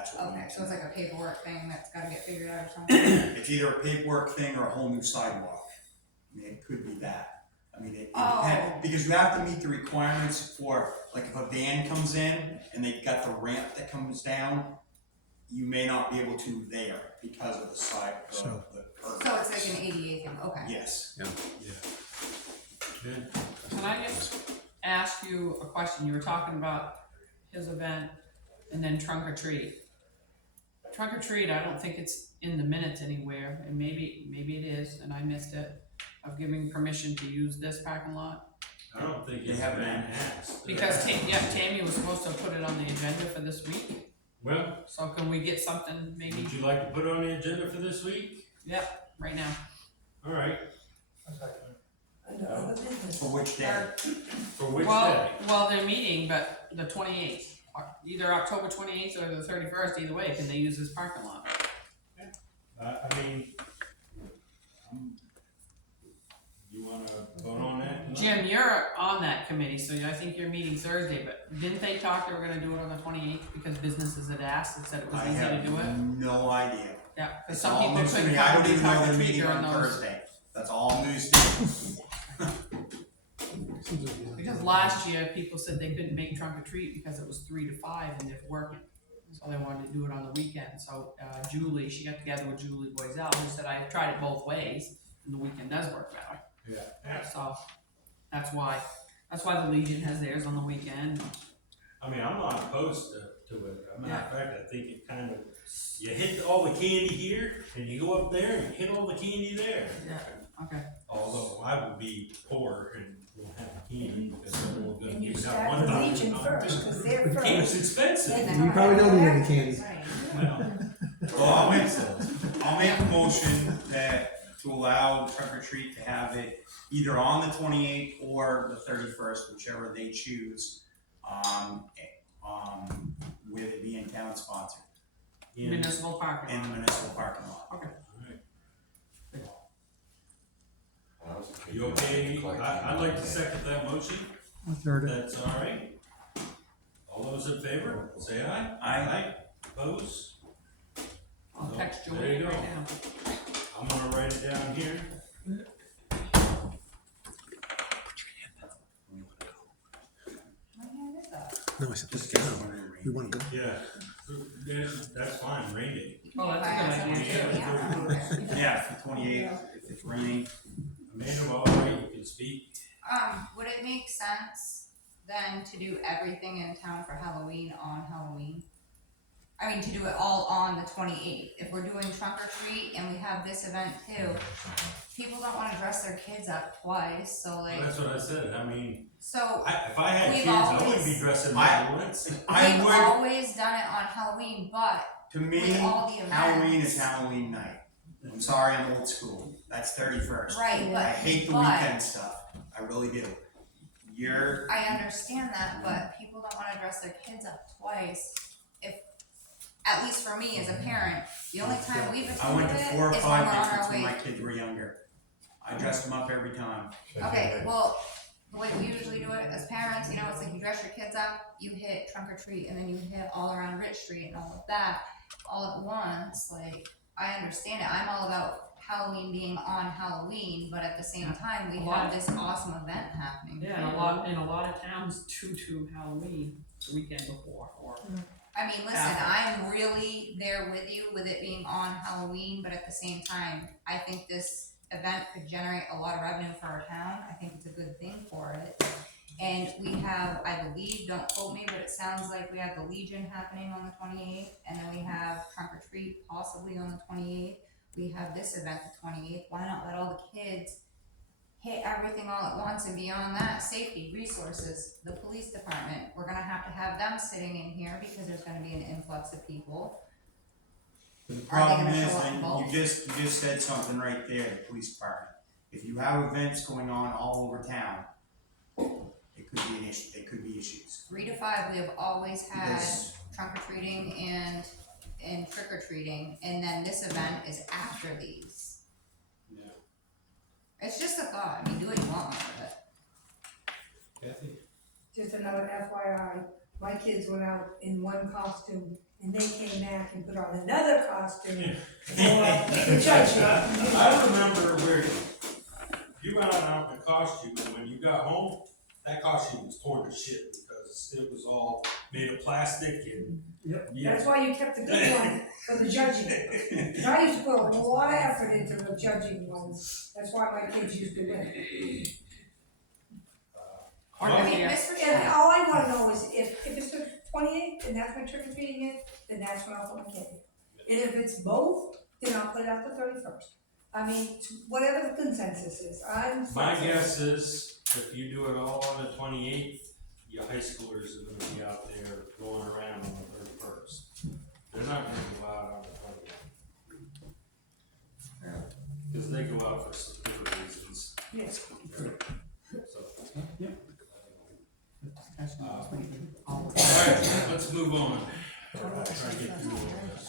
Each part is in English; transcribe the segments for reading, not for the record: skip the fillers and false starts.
that's what we Okay, need so to it's know. like a paperwork thing that's gotta get figured out or something? It's either a paperwork thing or a whole new sidewalk. I mean, it could be that. I mean, it depends, because you have to meet the requirements for, like, if a van comes in and they've got the ramp that comes down, you may not be able to there because of the side, the curb. So it's like an ADA thing, okay. Yes. Yeah. Good. Can I just ask you a question? You were talking about his event and then trunk or treat. Trunk or treat, I don't think it's in the minutes anywhere, and maybe it is, and I missed it, of giving permission to use this parking lot. I don't think They it's haven't been asked. Because Tammy was supposed to put it on the agenda for this week, Well, so can we get something maybe, would you like to put it on the agenda for this week? right now? All right, Under other business. For which day? for which day? Well, they're meeting, but the 28th, either October 28th or the 31st, either way, can they use this parking lot? I mean, you wanna vote on that tonight? Jim, you're on that committee, so I think you're meeting Thursday, but didn't they talk they were gonna do it on the 28th because businesses had asked and said it was I easy to do it? have no idea. Yeah, cause It's some all people news to couldn't me. I come don't and do even know trunk or they're treat meeting during on those. Thursday. That's all news to me. Because last year, people said they couldn't make trunk or treat because it was 3 to 5 and they're working. So they wanted to do it on the weekend, so Julie, she got together with Julie Boiselle, who said, I've tried it both ways, and the weekend does work better. Yeah. So, that's why the Legion has theirs on the weekend. I mean, I'm not opposed to it. As a matter of fact, I think it kind of, you hit all the candy here, and you go up there and you hit all the candy there. Yeah, okay. Although I would be poor and won't have candy because everyone's gonna And you give it out start one with time. Legion first, cause they're Candy's first. expensive. And You probably don't need any candy. Right. Well, I'll make a motion to allow Trunk or Treat to have it either on the 28th or the 31st, whichever they choose, with it being town sponsored Yeah. Municipal parking in the lot. municipal parking lot. Okay. You okay? I'd like to second that motion. I'll third it. That's all right. All those in favor, say aye. Aye. Oppose? I'll text There Julie you right go. now. I'm gonna write it down here. No, I said, Just let's get go. one We wanna go. Yeah, that's fine, rain date. Oh, that's a good idea, Yeah, for 28th, if it's raining. Amanda, all right, you can speak. Would it make sense then to do everything in town for Halloween on Halloween? I mean, to do it all on the 28th. If we're doing trunk or treat and we have this event too, people don't wanna dress their kids up twice, so Well, like, that's what I said, I mean, so if I had We've kids, I wouldn't always- be dressing I- like once. I we've would, always done it on Halloween, but to me, with all the Halloween events. is Halloween night. I'm sorry, I'm old school. That's 31st. Right, I but, hate the but- weekend stuff. I really do. I understand that, but people don't wanna dress their kids up twice. If, at least for me as a parent, the only time we've I went attended to it 4 or is 5 when we're on districts our when way. my kids were younger. I dressed them up every time. Okay, well, the way we usually do it as parents, you know, it's like you dress your kids up, you hit trunk or treat, and then you hit all around Rich Street and all of that, all at once, like, I understand it, I'm all about Halloween being on Halloween, but at the same time, we A lot. have this awesome event happening. Yeah, and a lot of towns do Halloween the weekend before, or, I mean, listen, I'm really there with you with it being on Halloween, but at the same time, I think this event could generate a lot of revenue for our town. I think it's a good thing for it. And we have, I believe, don't quote me, but it sounds like we have the Legion happening on the 28th, and then we have Trunk or Treat possibly on the 28th. We have this event the 28th. Why not let all the kids hit everything all at once, and beyond that, safety, resources, the police department, we're gonna have them sitting in here because there's gonna be an influx of people. The Are they problem gonna is, show up and both? you just said something right there, the police department. If you have events going on all over town, it could be an issue, there could be issues. 3 to 5, we have always had Because trunk or treating and trick or treating, and then this event is after these. Yeah. It's just a thought, I mean, do what you want with it. Kathy? Just another FYI, my kids went out in one costume and they came back can put on another costume for the judge. I remember where you went out in a costume, and when you got home, that costume was torn to shit because it was all made of plastic and. Yep. That's why you kept the good one for the judging. 'Cause I used to put a lot of effort into the judging ones, that's why my kids used to win. I mean, Yeah. Mr. And Chef, all I wanna know is if it's the 28th, and that's when trick or treating is, then that's when I'll put my kid in. And if it's both, then I'll put it out the 31st. I mean, whatever the consensus is, I'm. My guess is, if you do it all on the 28th, your high schoolers are gonna be out there going around on the 31st. They're not gonna go out on the 28th. Cause they go out for some different reasons, Yes. so. All of Alright, let's move on. Try to get through all this.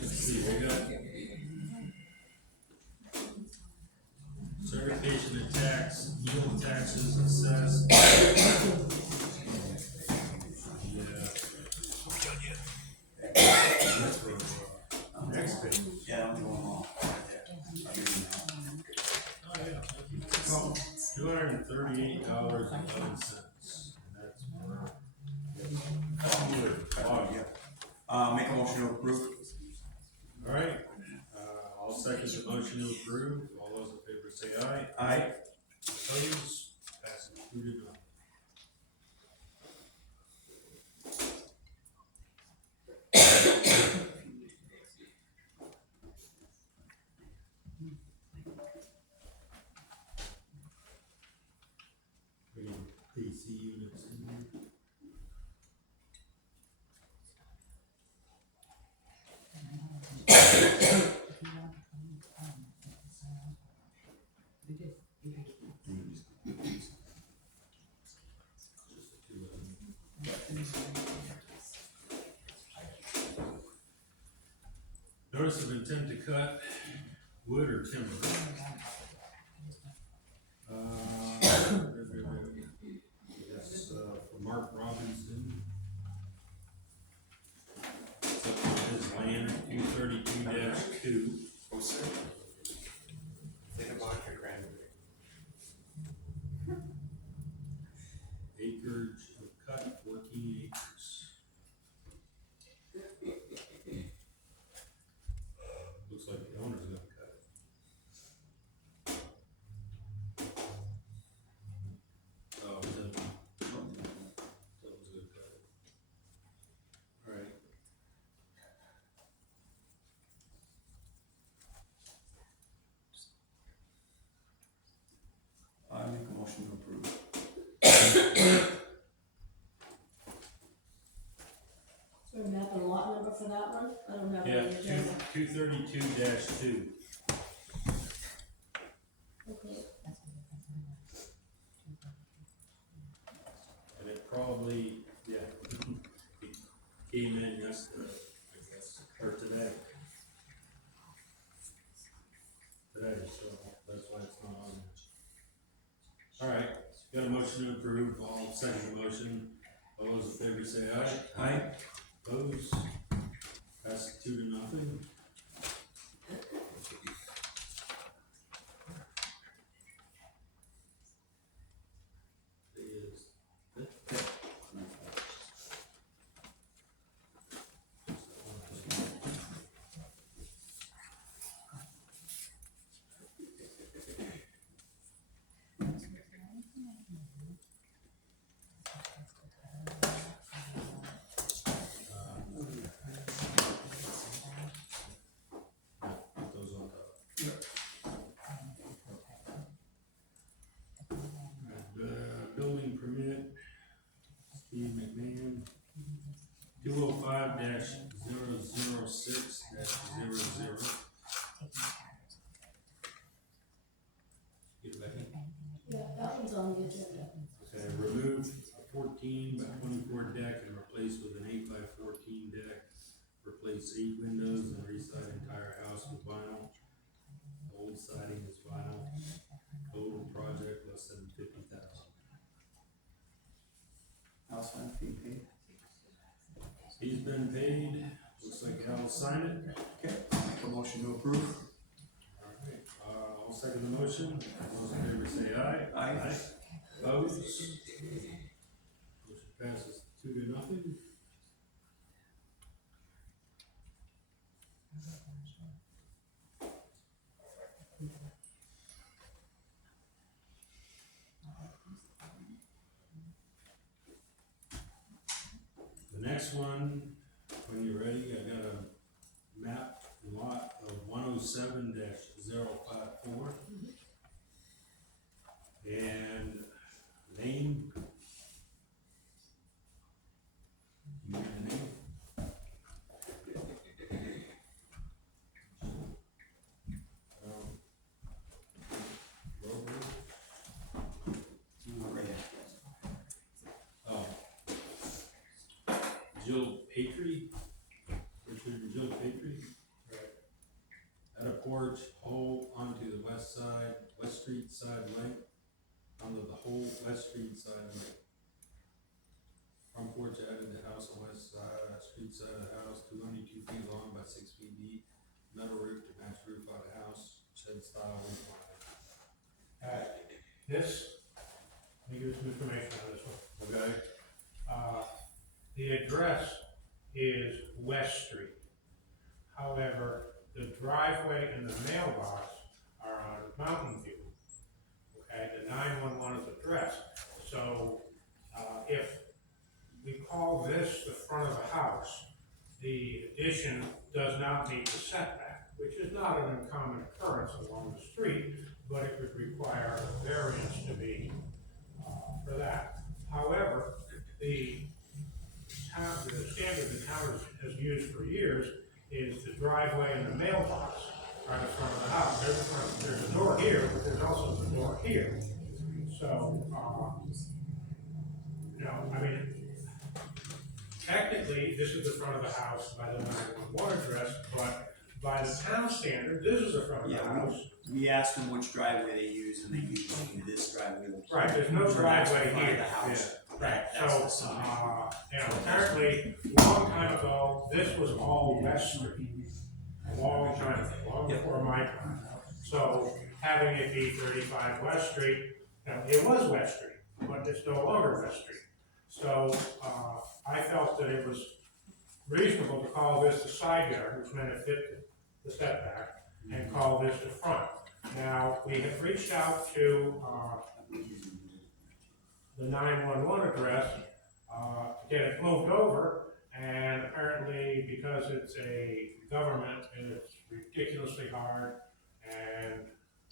Let's see, we got certification of tax, yield taxes assessed. Yeah. That's where we're on. Next page. Yeah, I'm doing them all. Oh, yeah. $238.11, and that's for. Oh, yeah. Make a motion to approve. All right, I'll second the motion to approve. All those in favor say aye. Aye. Opposed? Passes 2-0. Bringing PC units in there. Notice of intent to cut wood or timber. Yes, for Mark Robinson. It's up on his land, 232-2. Oh, sir. Take a vodka cranberry. Acreage of cut, 14 acres. Looks like the owner's gonna cut it. Oh, someone's gonna cut it. Alright. I make a motion to approve. So we have a lot number for that one? I don't have it Yeah, on the agenda. 232-2. Okay. And it probably, yeah, it came in yesterday, I guess, or today. Today, so that's why it's not on there. Alright, got a motion to approve, I'll second the motion. All those in favor say aye. Aye. Opposed? Pass 2-0. Is. Put those on top. Building permit, Steve McMahon, 205-006-00. Get it back in. Yeah, that one's on the agenda. Okay, remove a 14-by-24 deck and replace with an 8-by-14 deck. Replace 8 windows and re-siding entire house with vinyl. Old siding is vinyl. Total project less than $50,000. House fund fee paid. he's been paid, looks like Al signed it. Okay, I'll make a motion to approve. Alright, I'll second the motion, those in favor say aye. Aye. Opposed? Motion passes 2-0. The next one, when you're ready, I got a map lot of 107-054. And name. You got the name? Rover? Right. Oh. Jill Patry, Richard and Jill Patry. Right. At a porch, hole onto the west street side length, onto the whole west street side length. Front porch added the house on west street side of the house, 202 feet long by 6 feet deep, metal roof to match roof on the house, shed style and plan. This, let me give you some information on this one. Okay. The address is West Street. However, the driveway and the mailbox are on Mountain View. Okay, the 911 is address. So, if we call this the front of the house, the addition does not meet the setback, which is not an uncommon occurrence along the street, but it would require a variance to be for that. However, the standard the town has used for years is the driveway and the mailbox are the front of the house. There's a door here, but there's also the door here. So, I mean, technically, this is the front of the house by the 911 address, but by the town standard, this is the front of the house. We asked them which driveway they use, and they use this driveway. Right, there's no driveway Front of here. the house. Right, That's the so, sign. apparently, a long time ago, this was all West Street. A long time ago, long before my time. So, having it be 35 West Street, it was West Street, but it's no longer West Street. So, I felt that it was reasonable to call this the side yard, which meant it fit the setback, and call this the front. Now, we have reached out to, the 911 address, to get it moved over, and apparently because it's a government and it's ridiculously hard and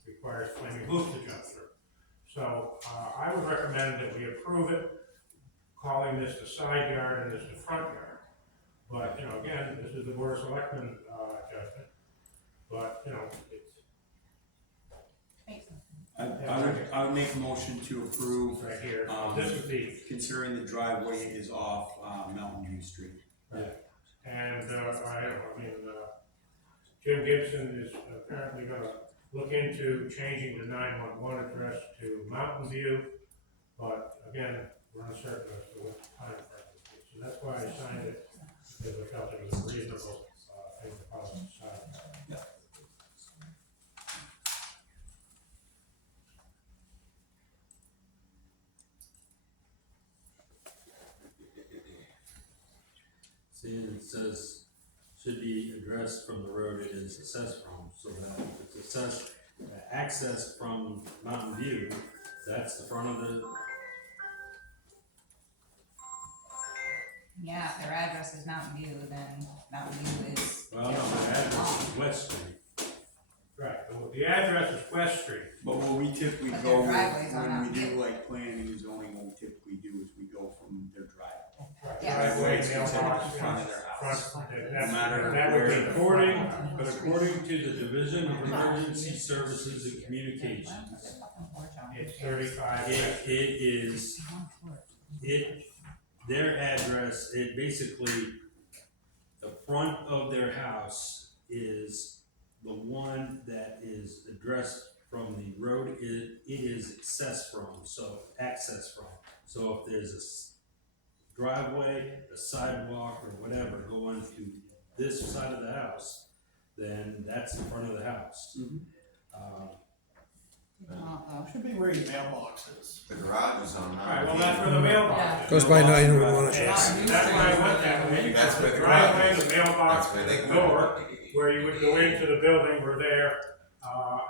requires flaming hoops to jump through. So, I would recommend that we approve it, calling this the side yard and this the front yard. But, again, this is the Board of Selectmen, judgment, but, it's. I would make a motion to approve, Right here, this is the, considering the driveway is off, Mountain View Street. and, Jim Gibson is apparently gonna look into changing the 911 address to Mountain View, but again, we're uncertain as to what time frame it is. So that's why I signed it, because I felt it was a reasonable, thing to follow the side. See, it says, should be addressed from the road it is assessed from, so that if it's assessed, access from Mountain View, that's the front of the, Yeah, if their address is Mountain View, then Mountain View is. well, no, the address is West Street. Right, well, the address is West Street. But what we typically But go their with, driveway's on when we Mountain do View. like planning and zoning, what we typically do is we go from their driveway. Yeah. Driveway, It's considered mailbox, the front of their house. that- No matter that would be where- the According to the Division of Emergency Services and Communications, It's 35. their address, it basically, the front of their house is the one that is addressed from the road it is accessed from, so if there's driveway, the sidewalk, or whatever go onto this side of the house, then that's in front of the house. Should be where your mailbox is. The garage is on Alright, well, 9. that's where the mailbox is. Goes by 911 Hey, address. that's why I went that way, That's because where the the driveway, garage is. the mailbox, That's where they the go. door, where you would go into the building were there,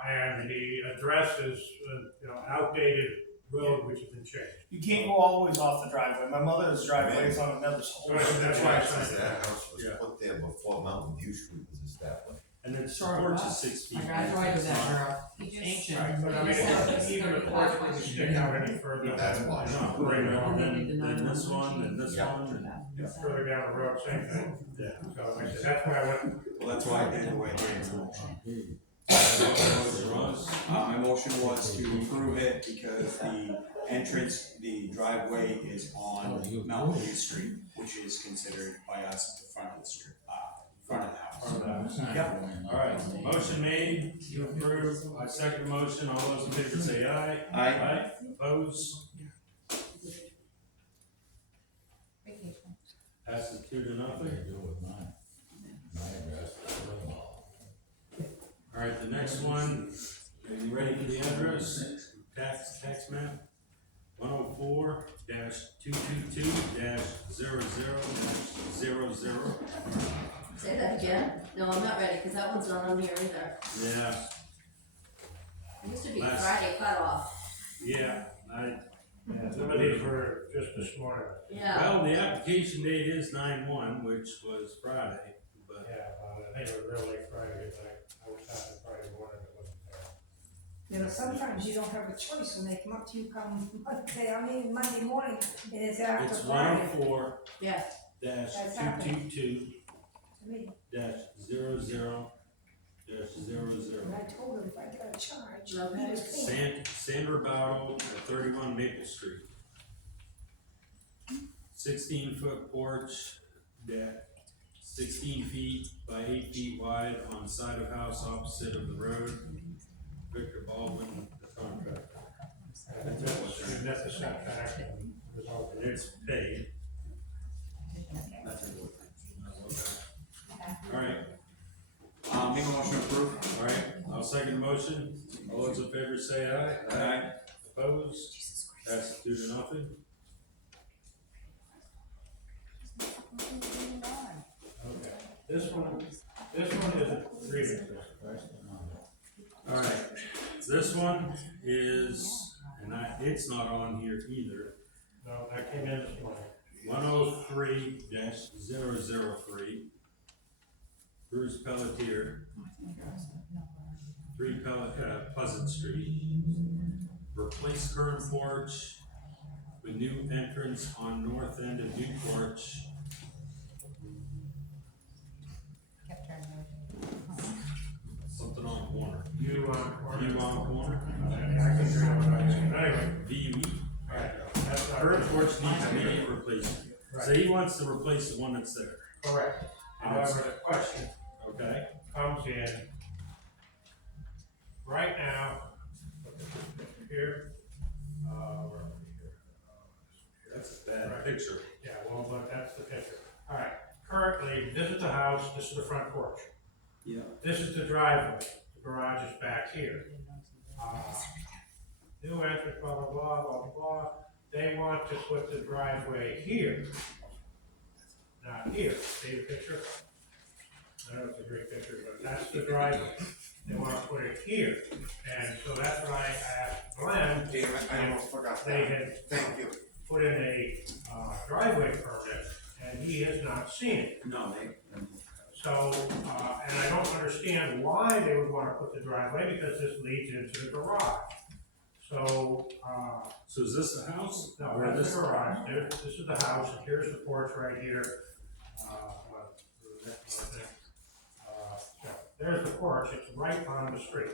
and the address is, outdated road which has been changed. You can't go all the ways off the driveway. My mother's driveway is on another whole. Right, that's why I Says said that house was Yeah. put there before Mountain View Street was established. And then the Sure porch was. is 6 feet. I graduated that girl, He just. ancient. Right, but I mean, even the porch wouldn't stick out any further. That's why. No, right, and then this one, and this Yeah. one, and, Further down the road, same thing. yeah. So like I said, that's why I went, Well, that's why I did the way I did. Ross? My motion was to approve it because the entrance, the driveway is on Mountain View Street, which is considered by us the front of the street, front of the house. Yep. Alright, motion made, to approve, I second the motion, all those in favor say aye. Aye. Oppose, Vacation. passes 2-0. Alright, the next one, are you ready for the address? Tax map, 104-222-00-00. Say that again? No, I'm not ready, cause that one's not on here either. Yeah, It used to be Last- Friday cutoff. yeah, some of these were just this morning. Yeah. well, the application date is 9/1, which was Friday, but, Yeah, I think it was real late Friday, but I was having Friday morning, it wasn't there. Sometimes you don't have a choice when they come up to you come Monday morning, and it's after it's Friday. 104 Yeah. dash That's happening. 222 To me, dash 00 dash 00. and I told him if I got a charge, he Okay. was paying. Sandra Battle at 31 Maple Street. 16-foot porch deck, 16 feet by 8 feet wide on side of house opposite of the road. Victor Baldwin, the contractor. And that's the setback, and it was all- And it's paid. That's a good thing. Alright, Make a motion to approve. alright, I'll second the motion. All those in favor say aye. Aye. Opposed? Passes 2-0. Okay. This one is a grievance, right? Alright, this one is, and it's not on here either, No, that came in this morning. 103-003. Bruce Pelletier, 3 Pleasant Street. Replace current porch with new entrance on north end of new porch. Kept turning. Something on corner. You on corner? View on corner. I can figure out what I said. Anyway, VUE. alright, that's not. Current porch needs immediate replacement. So Right, he wants to replace the one that's there. correct. However, the question Okay? comes in, right now, here, where are we here? That's a bad picture. Yeah, well, but that's the picture. Alright, currently, this is the house, this is the front porch. Yeah. This is the driveway, the garage is back here. New entrance, blah, blah, blah, blah, blah. They want to put the driveway here. Not here, see the picture? I don't know if it's a great picture, but that's the driveway. They wanna put it here, and so that's why I asked Glenn, Damn it, I almost forgot they that. had Thank you. put in a driveway permit, and he has not seen it. No, they. So, and I don't understand why they would wanna put the driveway, because this leads into the garage. So, So is this the house? no, Or that's this? the garage, this is the house, and here's the porch right here. So, there's the porch, it's right on the street.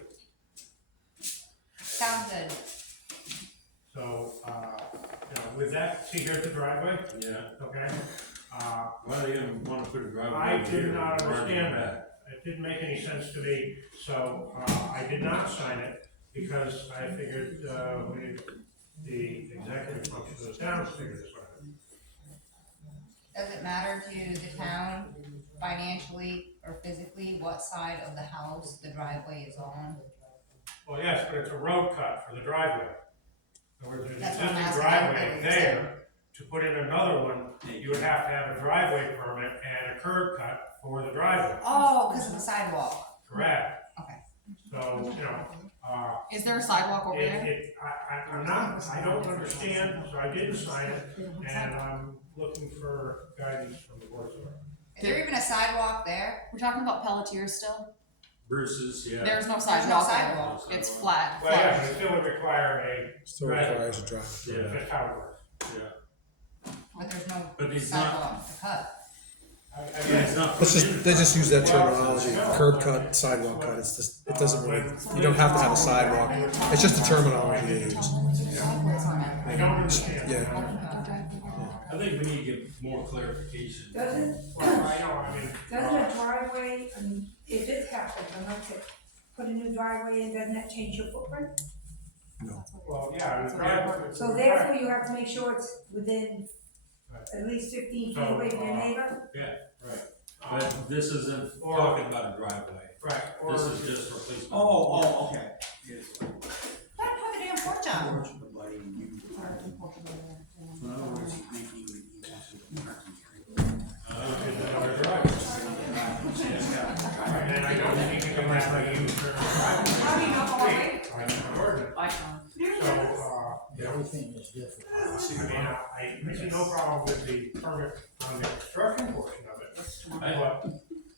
Sounds good. So, with that, see here's the driveway, Yeah. okay? Why do they even wanna put a driveway? I over did here? not Parking understand back? that. It didn't make any sense to me, so, I did not sign it, because I figured, the executive function of the town figured this out. Does it matter to the town financially or physically what side of the house the driveway is on? Well, yes, but it's a road cut for the driveway. In other words, there's an That's what I'm existing asking. driveway there, to put in another one, you would have to have a driveway permit and a curb cut for the driveway. Oh, because of the sidewalk. Correct. Okay. So, you know, Is there a sidewalk over there? I'm not, I don't understand, so I didn't sign it, and I'm looking for guidance from the board. Is there even a sidewalk there? We're talking about Pelletier still? Bruce's, yeah. There's no There's sidewalk. no sidewalk. It's flat. Well, yeah, but it still would require a, Still requires a drive. Yeah. that's how it works. Yeah. But there's no But he's not, sidewalk to cut. yeah, it's not. Let's put in just, they just use that Well, terminology, no, curb but- cut, sidewalk cut, it's just, it doesn't really, you don't have to have a sidewalk, it's just a terminology they use. I don't understand. Yeah, I think we need to get more clarification. Doesn't, Well, I know, I mean. doesn't a driveway, I mean, if it happens, I'm like, put a new driveway in, doesn't that change your footprint? Well, yeah, the driveway. So therefore, you have to make sure it's within at least 15 feet away from your neighbor. But this isn't Or- talking about a driveway. Right, or. This is just replacement. Oh, okay. Yes. Don't put the damn porch on. Porch, but buddy, you- So in other words, he's making, he wants to parking It's another driveway. And I don't think you can have like you turn driveway. How do you know already? Like an ordinance. I can. So, everything is different. I see no problem with the permit on the construction portion of it, but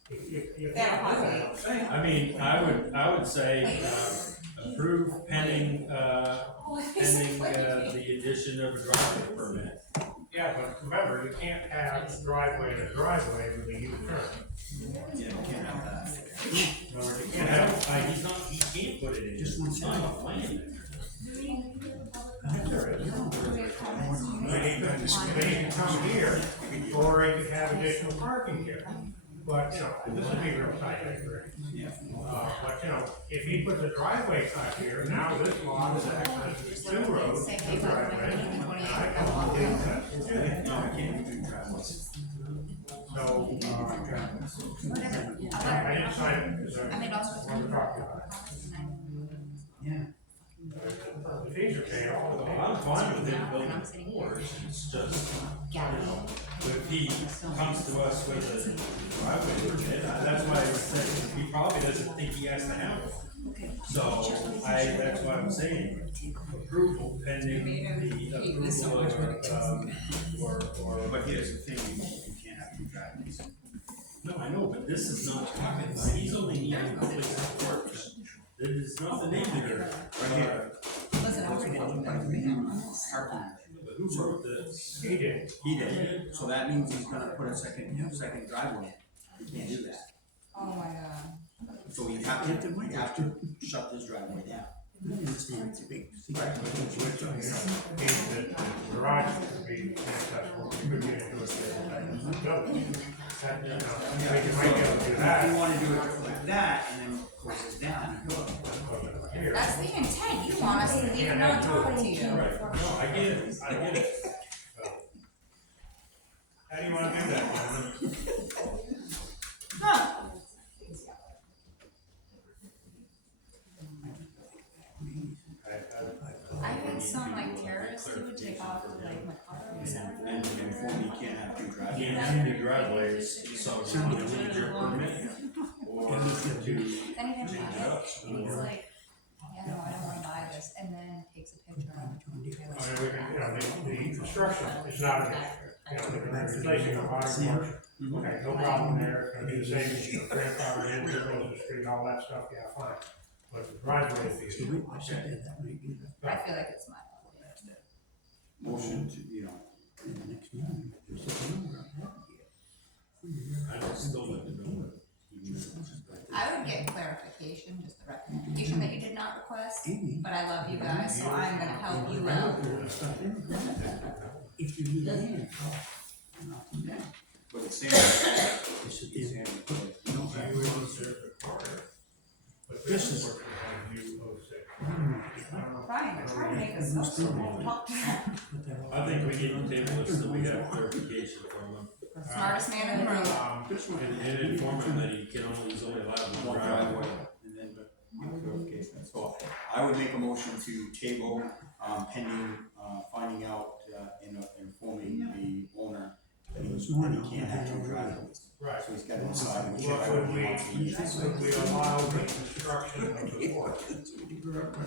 if Yeah. I mean, I would say, approve pending, pending, the addition of a driveway permit. yeah, but remember, you can't have a driveway and a driveway with a U-turn. Yeah, you can't have that. In other words, you And can't I have. don't, he can't put it in, just it's not a plan. There is. Then he can come here, or he could have additional parking here. But, you know, this would be real tight, I agree. Yeah. But, you know, if he puts a driveway cut here, now this lot is access to two roads, Say, two hey, driveways. but And I don't want to do that. No, you can't do driveways. So, Whatever. I didn't sign it, because I made all sorts I of. wanted to talk about it. Yeah. The fees are paid all the Well, time. I'm fine with him building a porch, it's just, you know, if he comes to us with a driveway permit, that's why I was saying, he probably doesn't think he has to have one. So, that's why I'm saying, approval pending the approval or. But here's the thing, you can't have two driveways. No, I know, but this is not talking about, he's only needing a place to work. There's nothing in there. Right here. Listen, I'm Parking. But who wrote this? He did. He did, so that means he's gonna put a second driveway. You can't do that. Oh my god. So you have to shut this driveway down. The garage could be accessible, you could get into it. That, you know, you might be able to do If that. you wanna do it like that and then close it down, you could. Here. That's the intent. You want us to leave it on talking to you. Right, no, I get it, I get it. How do you wanna do that, gentlemen? I had some like terrorists who would take off like my car. And before you can't have two You driveways. can't have two driveways, so you need your permit or to Then he didn't change it buy up. it. And he's like, yeah, no, I don't wanna buy this. And then takes a picture of it. I mean, we can, you know, the construction is not, you know, they're replacing a body portion. Okay, no problem there, it's gonna be the same, you know, grandfather in, the street, all that stuff, yeah, fine. But the driveway is the issue. I feel like it's my fault. Motion to, you know. I don't still live in Norwood. I would get clarification, just the recommendation that you did not request, but I love you guys, so I'm gonna help you out. But it's saying. But this is what you Brian, try to make us so small. Talk to him. I think we need to table this till we have clarification from them. Smartest man in the room. And inform him that he's only allowed one One driveway. driveway, and then give clarification. So I would make a motion to table, pending, finding out, and informing the owner that he can't have two driveways. Right. So he's got to decide which Well, driveway he wants to use. would we allow the construction of the porch?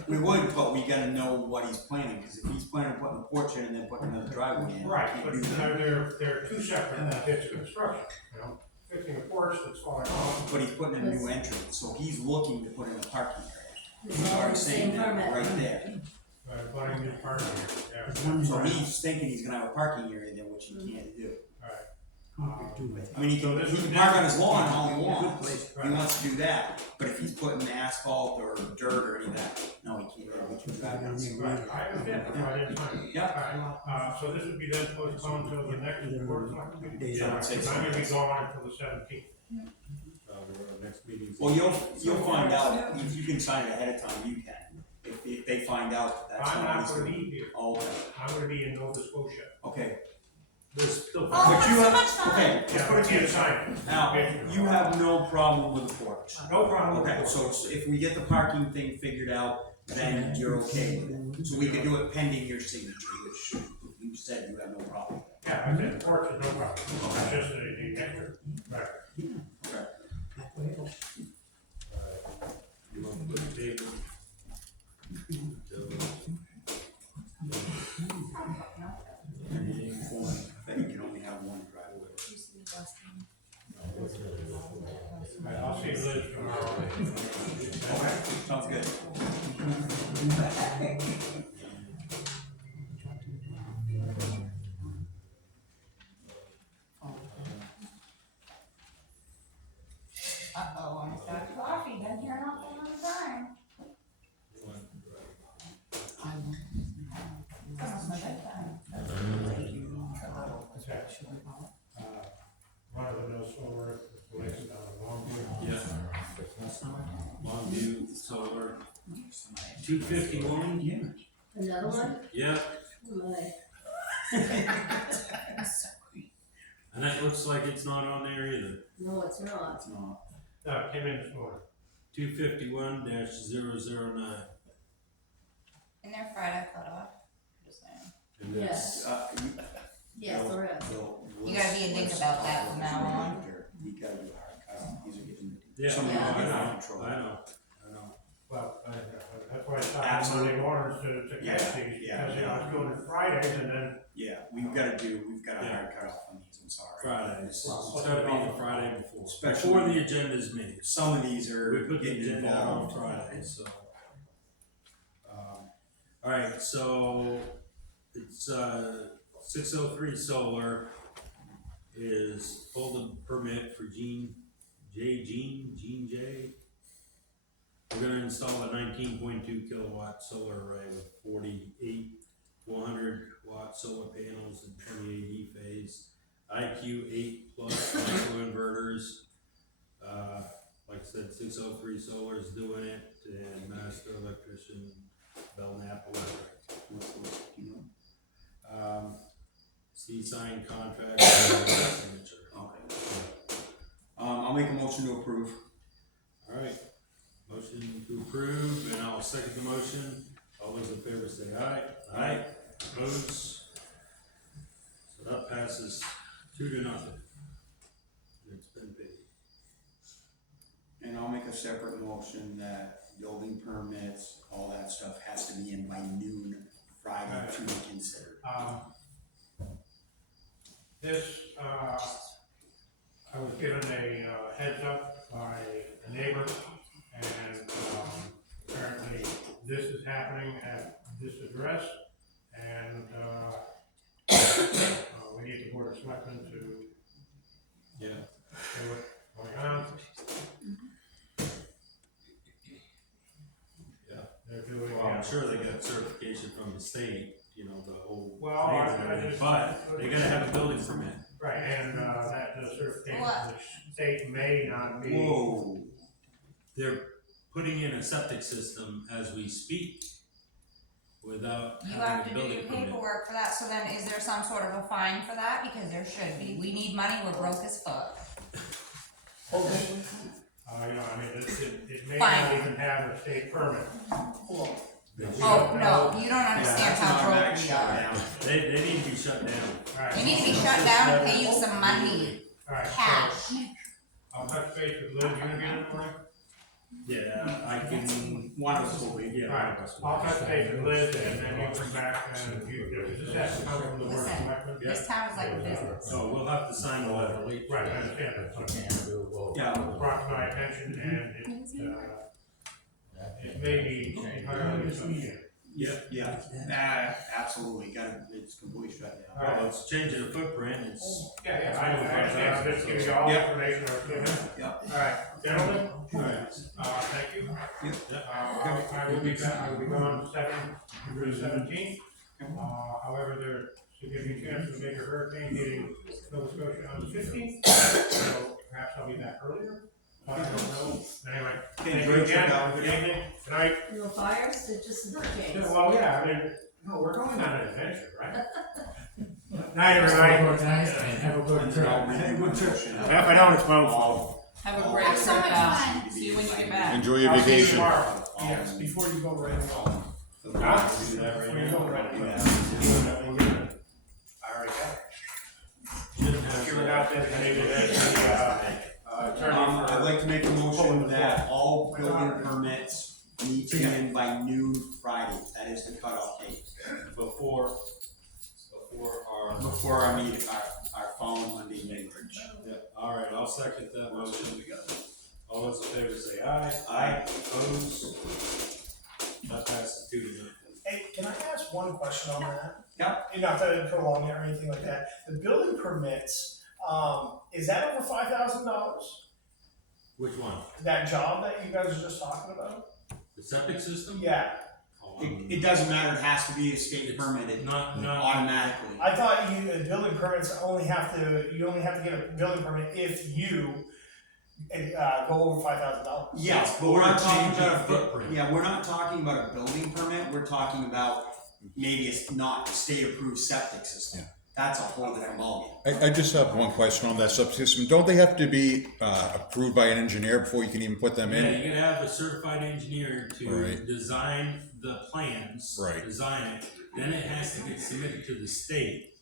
We would, but we gotta know what he's planning, cause if he's planning on putting a porch in and then putting another driveway in, we Right, can't but do that. they're two separate bits of construction, you know, fixing a porch that's falling off. But he's putting in a new entrance, so he's looking to put in a parking area. It's He's all already the saying same that permit. right there. Putting new parking here, yeah. So he's thinking he's gonna have a parking area there, which he can't do. Alright. I mean, he So can, this he is can park on his lawn all he wants, he Right. wants to do that, but if he's putting asphalt or dirt or any of that, no, he can't, he can drive it. Right, I understand, that's why I didn't sign it. Yep. Alright, so this would be then postponed until the next board select meeting? Yeah, I'd say so. I'm gonna be gone until the 17th. Next meeting. Well, you'll find out, if you can sign it ahead of time, you can, if they find out that that's I'm not not he's gonna doing. be here, Oh, okay, I'm gonna be in Nova Scotia. okay. There's still. Oh, But that's you so have- much fun. Okay, Yeah, but you sign it. now, you have no problem with the porch. No problem. Okay, so if we get the parking thing figured out, then you're okay with it. So we can do it pending your signature, which you said you have no problem. Yeah, I said the porch is no problem, it's just the extra, right. Okay. You want to put the table? And inform that you can only have one driveway. Alright, I'll see Liz tomorrow. Okay, sounds good. Uh-oh, I'm starting coffee, been here an awful long time. That's my bedtime. Okay. One of them knows solar, the place down in Longview. Yeah. Longview Solar. 251? Another one? Yeah, Oh my. and that looks like it's not on there either. No, it's not. It's not. No, it came in this morning. 251-009. And their Friday cutoff, just saying. And Yes. Yes, Bill- there is. Bill, You gotta be a dick about that from now on. You gotta be hard, these are getting. Yeah, some of Yeah. them are I getting out of know, control. I know. Well, that's why I stopped Absolutely. Monday mornings to Yeah, catch these, yeah, because, you know, I yeah. was doing it Fridays and then, Yeah, we've got a Yeah. hard cutoff on these, I'm sorry. Fridays. It's- It's gotta be the Friday before. Especially- Before the agenda's made. Some of these are We put the getting agenda out on involved. Friday, so. Alright, so it's 603 Solar is pulled the permit for Gene J. We're gonna install a 19.2 kilowatt solar array with 48 100 watt solar panels and 28 E-phase, IQ 8 plus microinverters. Like I said, 603 Solar is doing it, and Master Electrician Belknap Electric. C-sign contract, signature. Okay. I'll make a motion to approve. Alright, motion to approve, and I'll second the motion. All those in favor say aye. Aye. Opposed? So that passes 2-0. It's been paid. And I'll make a separate motion that building permits, all that stuff has to be in by noon Friday to be considered. this, I was given a heads up by a neighbor, and, apparently this is happening at this address, and, we need the board of selectmen to Yeah. see what's going on. Yeah. They're doing. Well, I'm sure they got certification from the state, you know, the whole. Well, things and I everything, just- but they gotta have a building permit. Right, and, that the certification What? from the state may not be. Whoa. They're putting in a septic system as we speak. without You have having to a do building your permit. paperwork for that, so then is there some sort of a fine for that? Because there should be. We need money, we're broke as fuck. You know, I mean, it may Fine. not even have a state permit. Oh, no, you don't understand That's an how automatic broke we are. shutdown. They need to be shut down. Alright, We need to be shut down and pay you some money, alright, cash. so I'll touch base with Liz, you gonna be in the morning? Yeah, I can. One of us will be. Yeah. Alright, I'll touch base with Liz and then you come back and you, does this have to come from the board of Listen. selectmen? This town is like a business. So we'll have to sign the letter. Right, I understand that, but Yeah. it's brought to my attention and it may be entirely associated. Yeah, absolutely, it's completely shut down. Well, it's changing the footprint, it's. Yeah, I understand, I'm just giving you all the Yeah. information I was given. Yeah. Alright, gentlemen, Alright. thank you. I will be back, I will be gone 7 through 17. However, there's a significant chance of a major hurricane hitting Nova Scotia on the 15th, so perhaps I'll be back earlier. I don't know, anyway, thank you again, good evening, good night. No fires, it's just hurricanes. Well, yeah, I mean, no, we're going on an adventure, right? Night, everybody. Have a good trip. If I don't, it's my own fault. Have a great Have so trip, much Al. fun. See you when you get back. Enjoy your I'll see you vacation. tomorrow. Yes, before you go right now. Huh? Do that right Before you now. go right now. I already got it. Shouldn't have You were not designated as the, attorney for. I'd like to make a motion that all building permits need to be in by noon Friday, that is the cutoff date. before Before our meeting, our following Monday meeting. Yeah, alright, I'll second that motion. All those in favor say aye. Aye. Opposed? That passes 2-0. Hey, can I ask one question on that? Yeah. Not to prolong it or anything like that. The building permits, is that over $5,000? Which one? That job that you guys were just talking about? The septic system? Yeah. It doesn't matter, it has to be a state permitted Not, automatically. I thought building permits you only have to get a building permit if you go over $5,000. Yes, but we're not talking Changing about footprint. we're not talking about a building permit, we're talking about maybe it's not a state approved septic system. That's a whole different ballgame. I just have one question on that subsystem. Don't they have to be approved by an engineer before you can even put them Yeah, in? you gotta have a certified engineer to Right. design the plans. Right. Design it, then it has to get submitted to the state.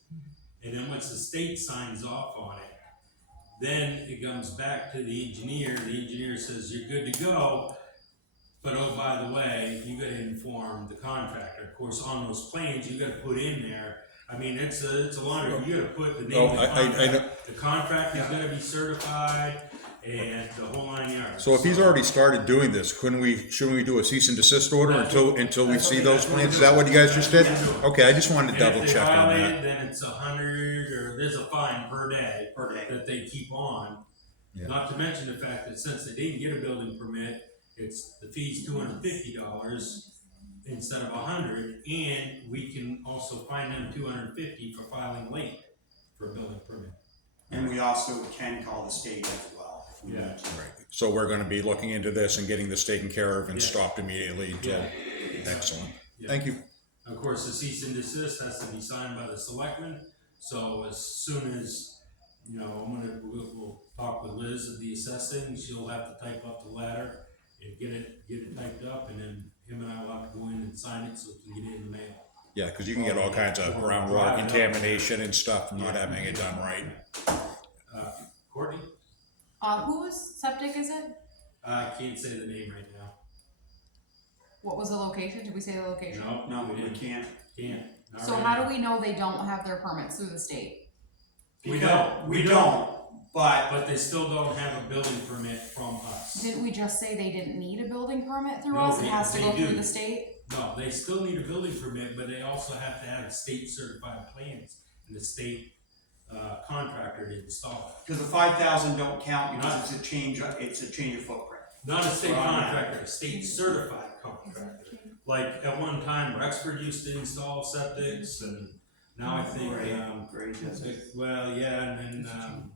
And then once the state signs off on it, then it comes back to the engineer says you're good to go. But oh, by the way, you gotta inform the contractor, of course, on those plans, you gotta put in there, I mean, it's a laundry, you gotta put the name of the I know. contractor. The contractor's gotta be certified and the whole 9 yards. So if he's already started doing this, shouldn't we do a cease and desist order until we see those plans? Is that what you guys just did? Okay, I just wanted to And double if they check on violate that. it, then it's 100, or there's a fine per day that they keep on. Yeah. Not to mention the fact that since they didn't get a building permit, the fee's $250 instead of 100, and we can also fine them $250 for filing late for a building permit. And we also can call the state as well. If we need to. Right. So we're gonna be looking into this and getting this taken care of and Yeah. stopped immediately until, excellent. Yeah. Thank you. Of course, the cease and desist has to be signed by the selectmen, so as soon as, we'll talk with Liz at the assessing, she'll have to type up the letter and get it typed up, and then him and I will have to go in and sign it so it can get in the mail. Yeah, because you can get all kinds of groundwater contamination and stuff from not having it done right. Courtney? Whose septic is it? I can't say the name right now. What was the location? Did we say the location? No, we can't. Can't. Not So right how now. do we know they don't have their permits through the state? We don't, but But they still don't have a building permit from us. Didn't we just say they didn't need a building permit through No, us? It they- has to they go do. through the state? No, they still need a building permit, but they also have to have state certified plans and the state contractor to install it. because the 5,000 don't count because it's a change of footprint. Not a state Right. contractor, a state certified contractor. Like at one time, Rexford used to install septics, and now I think, Great, does it. well, yeah, and then, I mean,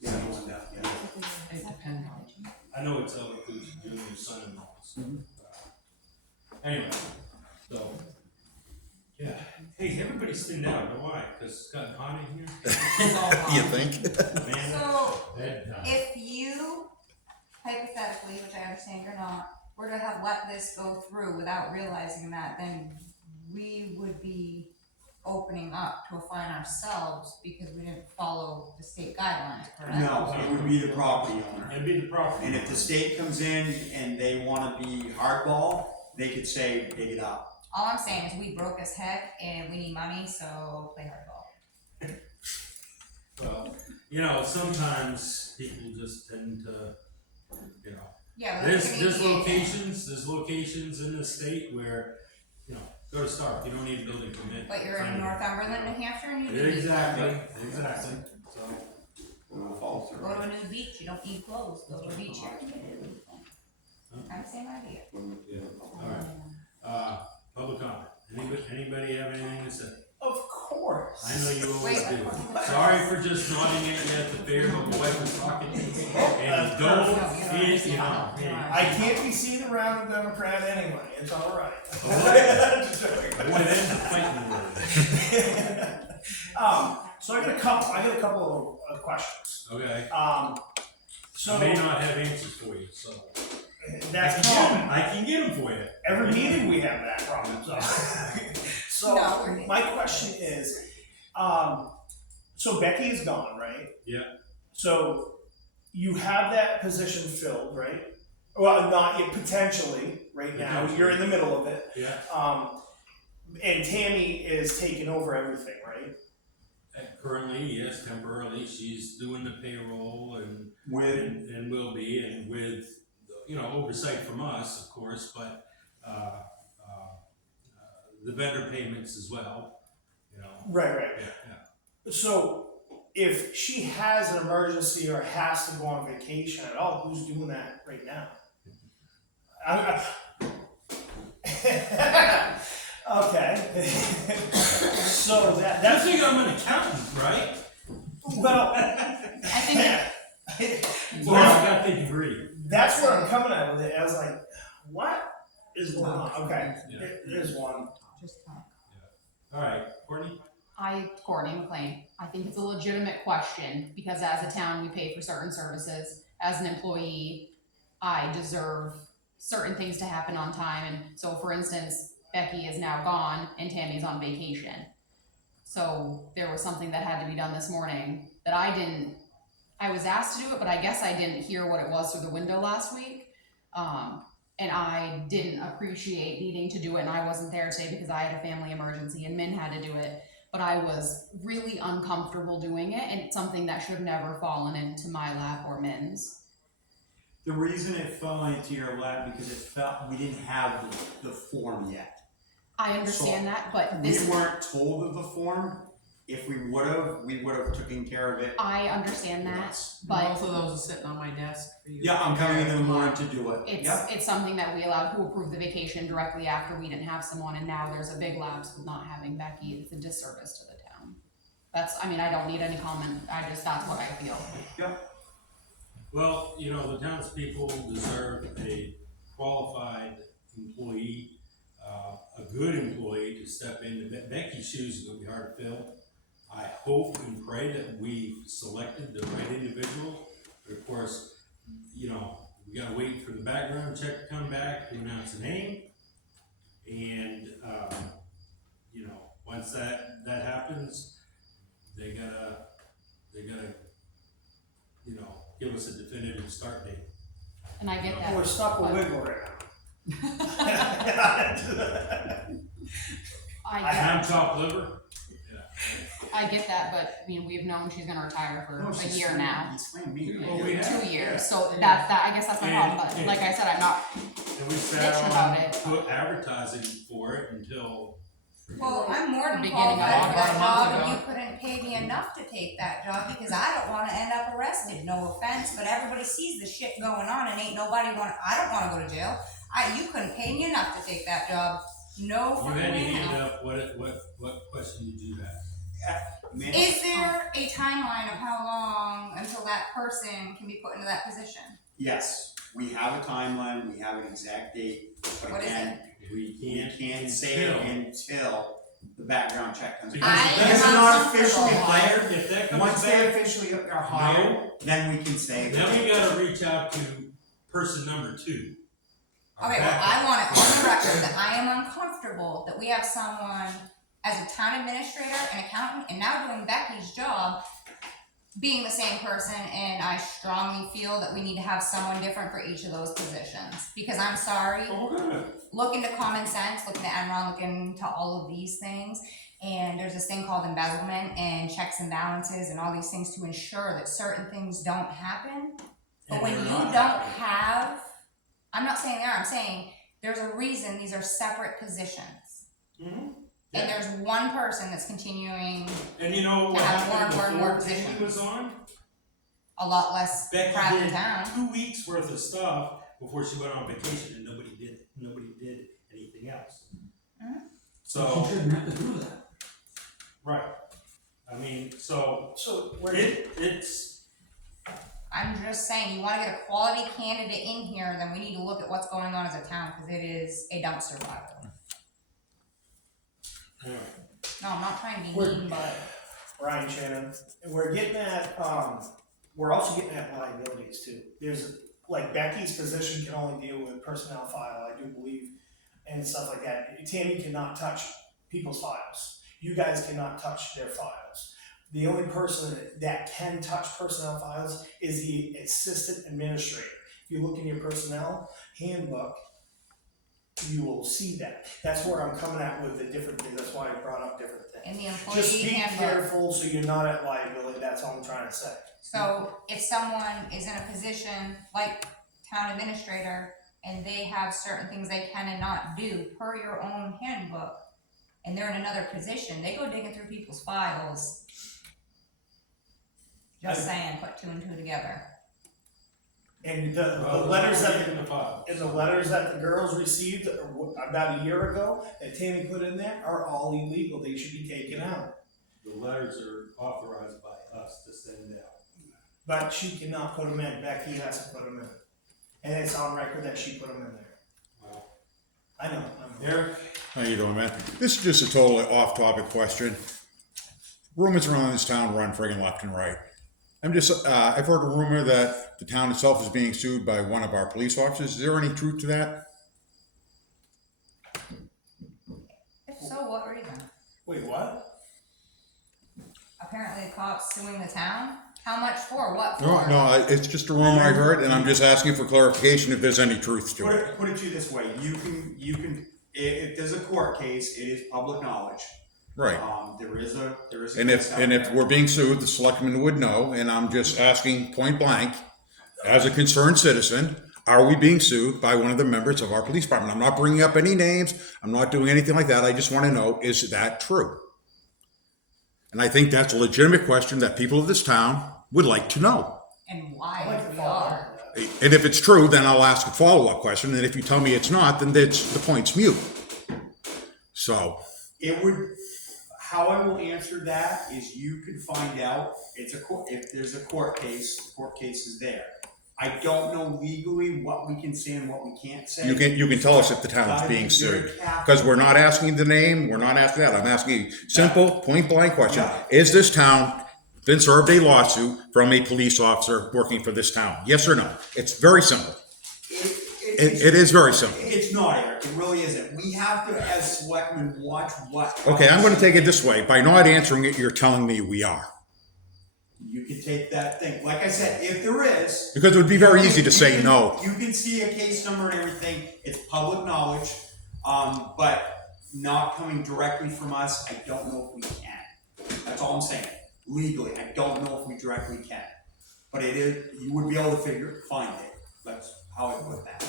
Yeah, the one down, yeah. It depends. I know it's Ellicott Junior son Anyway, so, yeah, hey, everybody stay down, know why? Cause it's gotten hot in here. You think? Man, So, bedtime. if you, hypothetically, which I understand you're not, were to have let this go through without realizing that, then we would be opening up to a fine ourselves because we didn't follow the state guidelines, correct? No, it would be the property owner. It'd be the property. And if the state comes in and they wanna be hardball, they could say, dig it up. All I'm saying is we broke as heck and we need money, so play hardball. Well, you know, sometimes people just tend to, you know, Yeah, but there's that's there's locations in the state where, you know, go to Stark, you don't need a building permit. But you're in Northumberland, New Hampshire, and you do need Exactly, exactly, so. False Go to a new beach, you don't need clothes, go to a beach area. Kind of same idea. Yeah, alright, public comment, anybody have anything to say? Of course. I know you always Wait, do. Sorry for just nodding at you at the fair, but my wife was talking to you, and don't, you know, I can't be seen around a Democrat anyway, it's alright. boy, that's a fighting word. So I got a couple of questions. Okay, So I may not have answers for you, so. that's common. I can get them for you. Every meeting we have that problem, so. So, No, we're- my question is, so Becky is gone, right? Yeah. So, you have that position filled, right? Well, not yet, potentially, right now, Potentially. you're in the middle of it. Yeah. And Tammy is taking over everything, right? Currently, yes, temporarily, she's doing the payroll and With, and will be, and with, you know, oversight from us, of course, but, the vendor payments as well, you know. Right, right. Yeah. So, if she has an emergency or has to go on vacation at all, who's doing that right now? Okay. So I that's, think I'm an accountant, right? well, I think Well, I got the degree. that's where I'm coming at with it. I was like, what is going on? Okay, Yeah. there's one. All right, Courtney? Courtney McLean, I think it's a legitimate question, because as a town, we pay for certain services. As an employee, I deserve certain things to happen on time, and so for instance, Becky is now gone and Tammy's on vacation. So there was something that had to be done this morning that I was asked to do it, but I guess I didn't hear what it was through the window last week. And I didn't appreciate needing to do it, and I wasn't there today because I had a family emergency and Min had to do it. But I was really uncomfortable doing it, and it's something that should have never fallen into my lap or Min's. the reason it fell into your lap, because it felt, we didn't have the form yet. I understand that, but We this, weren't told of the form. If we would've taken care of it. I understand that, Yes. but Both of those are sitting on my desk for you. Yeah, I'm coming in the morning to do it. it's something that we allowed, who approved the vacation directly after we didn't have someone, and now there's a big lapse with not having Becky. It's a disservice to the town. I don't need any comment, that's what I feel. Well, you know, the townspeople deserve a qualified employee, a good employee to step in. Becky's shoes are gonna be hard to fill. I hope and pray that we selected the right individual, but of course, you know, we gotta wait for the background check to come back to announce the name. And, you know, once that happens, they gotta, you know, give us a definitive start date. And I get that. We're stuck with but wiggle right now. Ham chop liver? I get that, but, I mean, we've known she's gonna retire for No, a she's year fine. now. It's fine, me. Well, we have. 2 years, so that, I guess that's my problem, but like I said, I'm not, And we Bitching sat about on, it. put advertising for it until, Well, I'm more than Beginning of qualified for that August. job, About a and you month couldn't pay me enough to take that job, because I don't wanna end up arrested, no offense, but everybody sees the shit going on, and ain't nobody I don't wanna go to jail. You couldn't pay me enough to take that job, no you fucking had your way. hand up, what question did you have? Man, Is there a timeline of how long until that person can be put into that position? yes, we have a timeline, we have an exact date, but What is again, We we can't say it until the background check comes back. Because I Because am they're not officially uncomfortable. hired, If that once comes they back, officially are hired, then we can say. then we gotta reach out to person number 2. Our Okay, well, backup. I want it on the record that I am uncomfortable that we have someone as a town administrator, an accountant, and now doing Becky's job, being the same person, and I strongly feel that we need to have someone different for each of those positions. Because I'm sorry, Oh, we're gonna, look into common sense, looking at Enron, looking into all of these things. And there's this thing called embezzlement and checks and balances and all these things to ensure that certain things don't happen. But And when they're you not don't happening. have, I'm not saying they are, I'm saying there's a reason these are separate positions. Mhm. And there's one person that's continuing and you know what To have happened more and more before Tammy positions. was on? a lot less Becky crap in did town. 2 weeks worth of stuff before she went on vacation, and nobody did it. Nobody did anything else. Mhm. So, shouldn't have to do that. right. I mean, so So, where, it's I'm just saying, you wanna get a quality candidate in here, then we need to look at what's going on as a town, cause it is a dumpster fire. anyway. No, I'm not trying to be We're- mean, but Ryan Shannon, and we're getting at, we're also getting at liabilities too. There's, like Becky's position can only deal with personnel file, I do believe, and stuff like that. Tammy cannot touch people's files. You guys cannot touch their files. The only person that can touch personnel files is the assistant administrator. If you look in your personnel handbook, you will see that. That's where I'm coming at with the different things, that's why I brought up different things. in the Just employee be handbook. careful so you're not at liability, that's all I'm trying to say. So if someone is in a position like town administrator and they have certain things they can and not do per your own handbook, and they're in another position, they go digging through people's files. Just saying, put 2 and 2 together. And the Well, letters we're that, in the file. and the letters that the girls received about a year ago that Tammy put in there are all illegal, they should be taken out. The letters are authorized by us to send out. But she cannot put them in, Becky has to put them in. And it's on record that she put them in there. Wow. I know. Eric? How you doing, man? This is just a totally off-topic question. Rumors around this town run friggin' left and right. I've heard a rumor that the town itself is being sued by one of our police officers. Is there any truth to that? If so, what reason? Wait, what? Apparently the cops suing the town? How much for? What for? No, it's just a rumor I heard, and I'm just asking for clarification if there's any truth to Put it. it to you this way, you can, if there's a court case, it is public knowledge. Right. There is a. And case out if there. we're being sued, the selectmen would know, and I'm just asking point blank, as a concerned citizen, are we being sued by one of the members of our police department? I'm not bringing up any names, I'm not doing anything like that, I just wanna know, is that true? And I think that's a legitimate question that people of this town would like to know. And I'd why like to we follow are. up on that. And if it's true, then I'll ask a follow-up question, and if you tell me it's not, then the point's mute. So, It would, how I will answer that is you could find out, if there's a court case, the court case is there. I don't know legally what we can say and what we can't say. you can tell us if the town's Gotta be being very sued. careful. Because we're not asking the name, we're not asking that, I'm asking a simple, point-blank question. Yeah. Is this town been served a lawsuit from a police officer working for this town? Yes or no? It's very simple. It is very simple. It's not, Eric, it really isn't. We have to, as selectmen, watch what. Okay, I'm gonna take it this way. By not answering it, you're telling me we are. You can take that thing, like I said, if there is. Because it would be very easy to say no. You can see a case number and everything, it's public knowledge, but not coming directly from us, I don't know if we can. That's all I'm saying, legally, I don't know if we directly can. But it is, you would be able to find it, that's how I put that.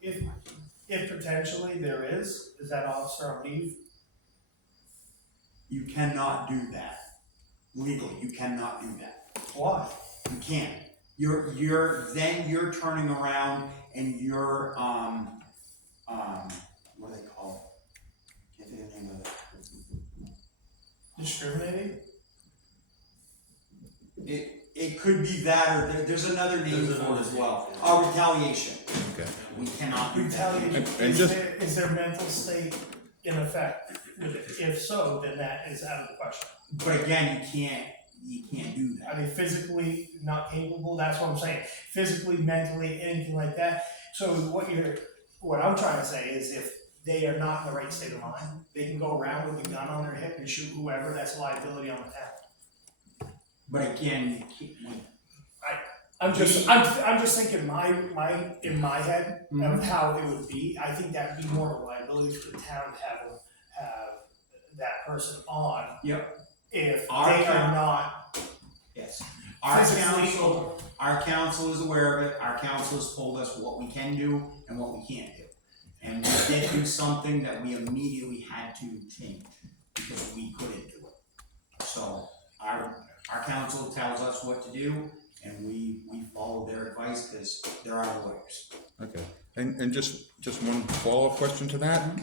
If potentially there is that officer on leave? You cannot do that. Legally, you cannot do that. Why? You can't. You're turning around and you're, what do they call it? Can't think of the name of it. Discriminating? it could be that, or there's another name There's for it another as well. name. retaliation. Okay. We cannot do that. Retaliation, And is just- there, is their mental state in effect with it? If so, then that is out of the question. But again, you can't do that. Are they physically not capable? That's what I'm saying. Physically, mentally, anything like that. So what I'm trying to say is if they are not in the right state of mind, they can go around with a gun on their hip and shoot whoever. That's a liability on the town. But again, you can't, I'm just thinking in my head of how it would be. I think that would be more of a liability for the town to have that person on. Yep. If Our they town- are not yes. physically Our council is aware of it. Our council has told us what we can do and what we can't do. And we did do something that we immediately had to change because we couldn't do it. So our council tells us what to do, and we follow their advice because they're our lawyers. Okay, and just one follow-up question to that.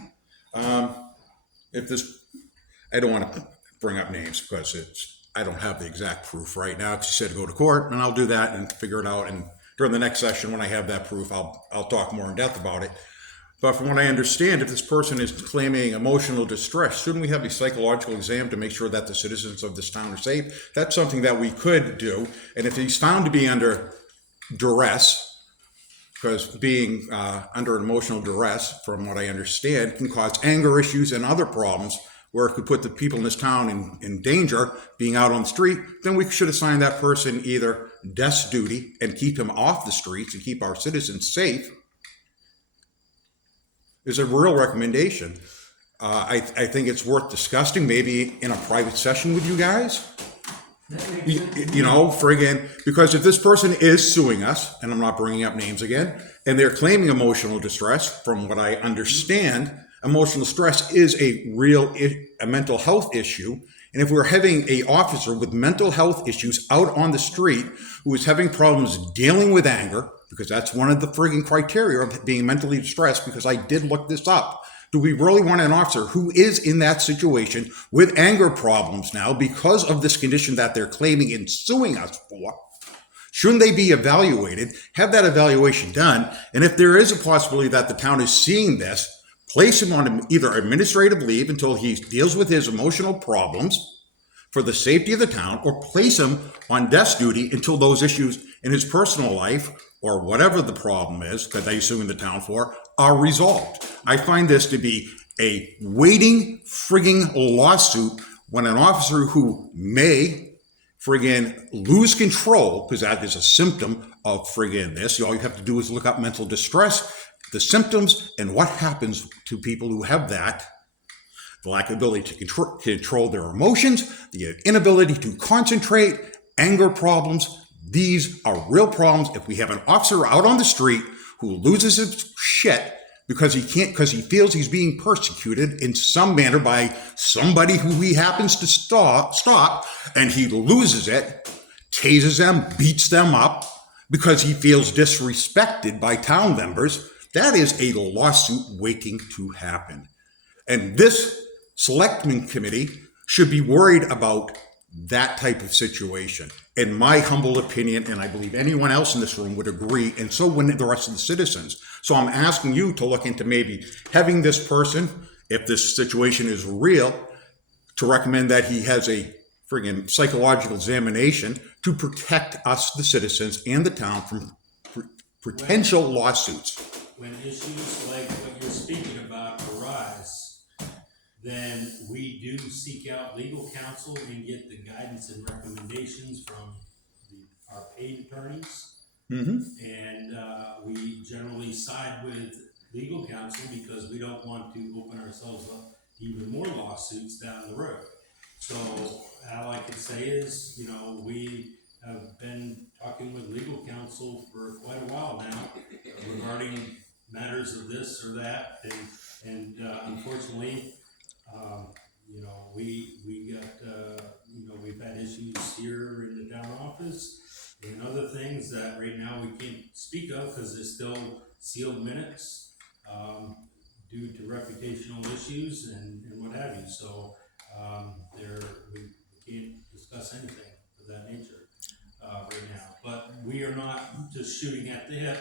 If this, I don't want to bring up names because I don't have the exact proof right now, because you said to go to court, and I'll do that and figure it out, and during the next session, when I have that proof, I'll talk more in depth about it. But from what I understand, if this person is claiming emotional distress, shouldn't we have a psychological exam to make sure that the citizens of this town are safe? That's something that we could do. And if he's found to be under duress, because being under emotional duress, from what I understand, can cause anger issues and other problems where it could put the people in this town in danger being out on the street, then we should assign that person either desk duty and keep him off the streets and keep our citizens safe, is a real recommendation. I think it's worth discussing, maybe in a private session with you guys. You know, friggin', because if this person is suing us, and I'm not bringing up names again, and they're claiming emotional distress, from what I understand, emotional stress is a mental health issue. And if we're having an officer with mental health issues out on the street who is having problems dealing with anger, because that's one of the friggin' criteria of being mentally distressed, because I did look this up. Do we really want an officer who is in that situation with anger problems now because of this condition that they're claiming and suing us for? Shouldn't they be evaluated, have that evaluation done, and if there is a possibility that the town is seeing this, place him on either administrative leave until he deals with his emotional problems for the safety of the town, or place him on desk duty until those issues in his personal life, or whatever the problem is that they're suing the town for, are resolved. I find this to be a waiting frigging lawsuit when an officer who may friggin' lose control, because that is a symptom of friggin' this. All you have to do is look up mental distress, the symptoms, and what happens to people who have that. The lack of ability to control their emotions, the inability to concentrate, anger problems. These are real problems. If we have an officer out on the street who loses his shit because he feels he's being persecuted in some manner by somebody who he happens to stop, and he loses it, tases them, beats them up because he feels disrespected by town members, that is a lawsuit waiting to happen. And this selectman committee should be worried about that type of situation. In my humble opinion, and I believe anyone else in this room would agree, and so would the rest of the citizens. So I'm asking you to look into maybe having this person, if this situation is real, to recommend that he has a friggin' psychological examination to protect us, the citizens, and the town from potential lawsuits. When issues like what you're speaking about arise, then we do seek out legal counsel and get the guidance and recommendations from our paid attorneys. And we generally side with legal counsel because we don't want to open ourselves up to even more lawsuits down the road. So all I can say is, you know, we have been talking with legal counsel for quite a while now regarding matters of this or that, and unfortunately, you know, we got we've had issues here in the town office and other things that right now we can't speak of because there's still sealed minutes due to reputational issues and what have you. So we can't discuss anything of that nature we are not just shooting at the hip.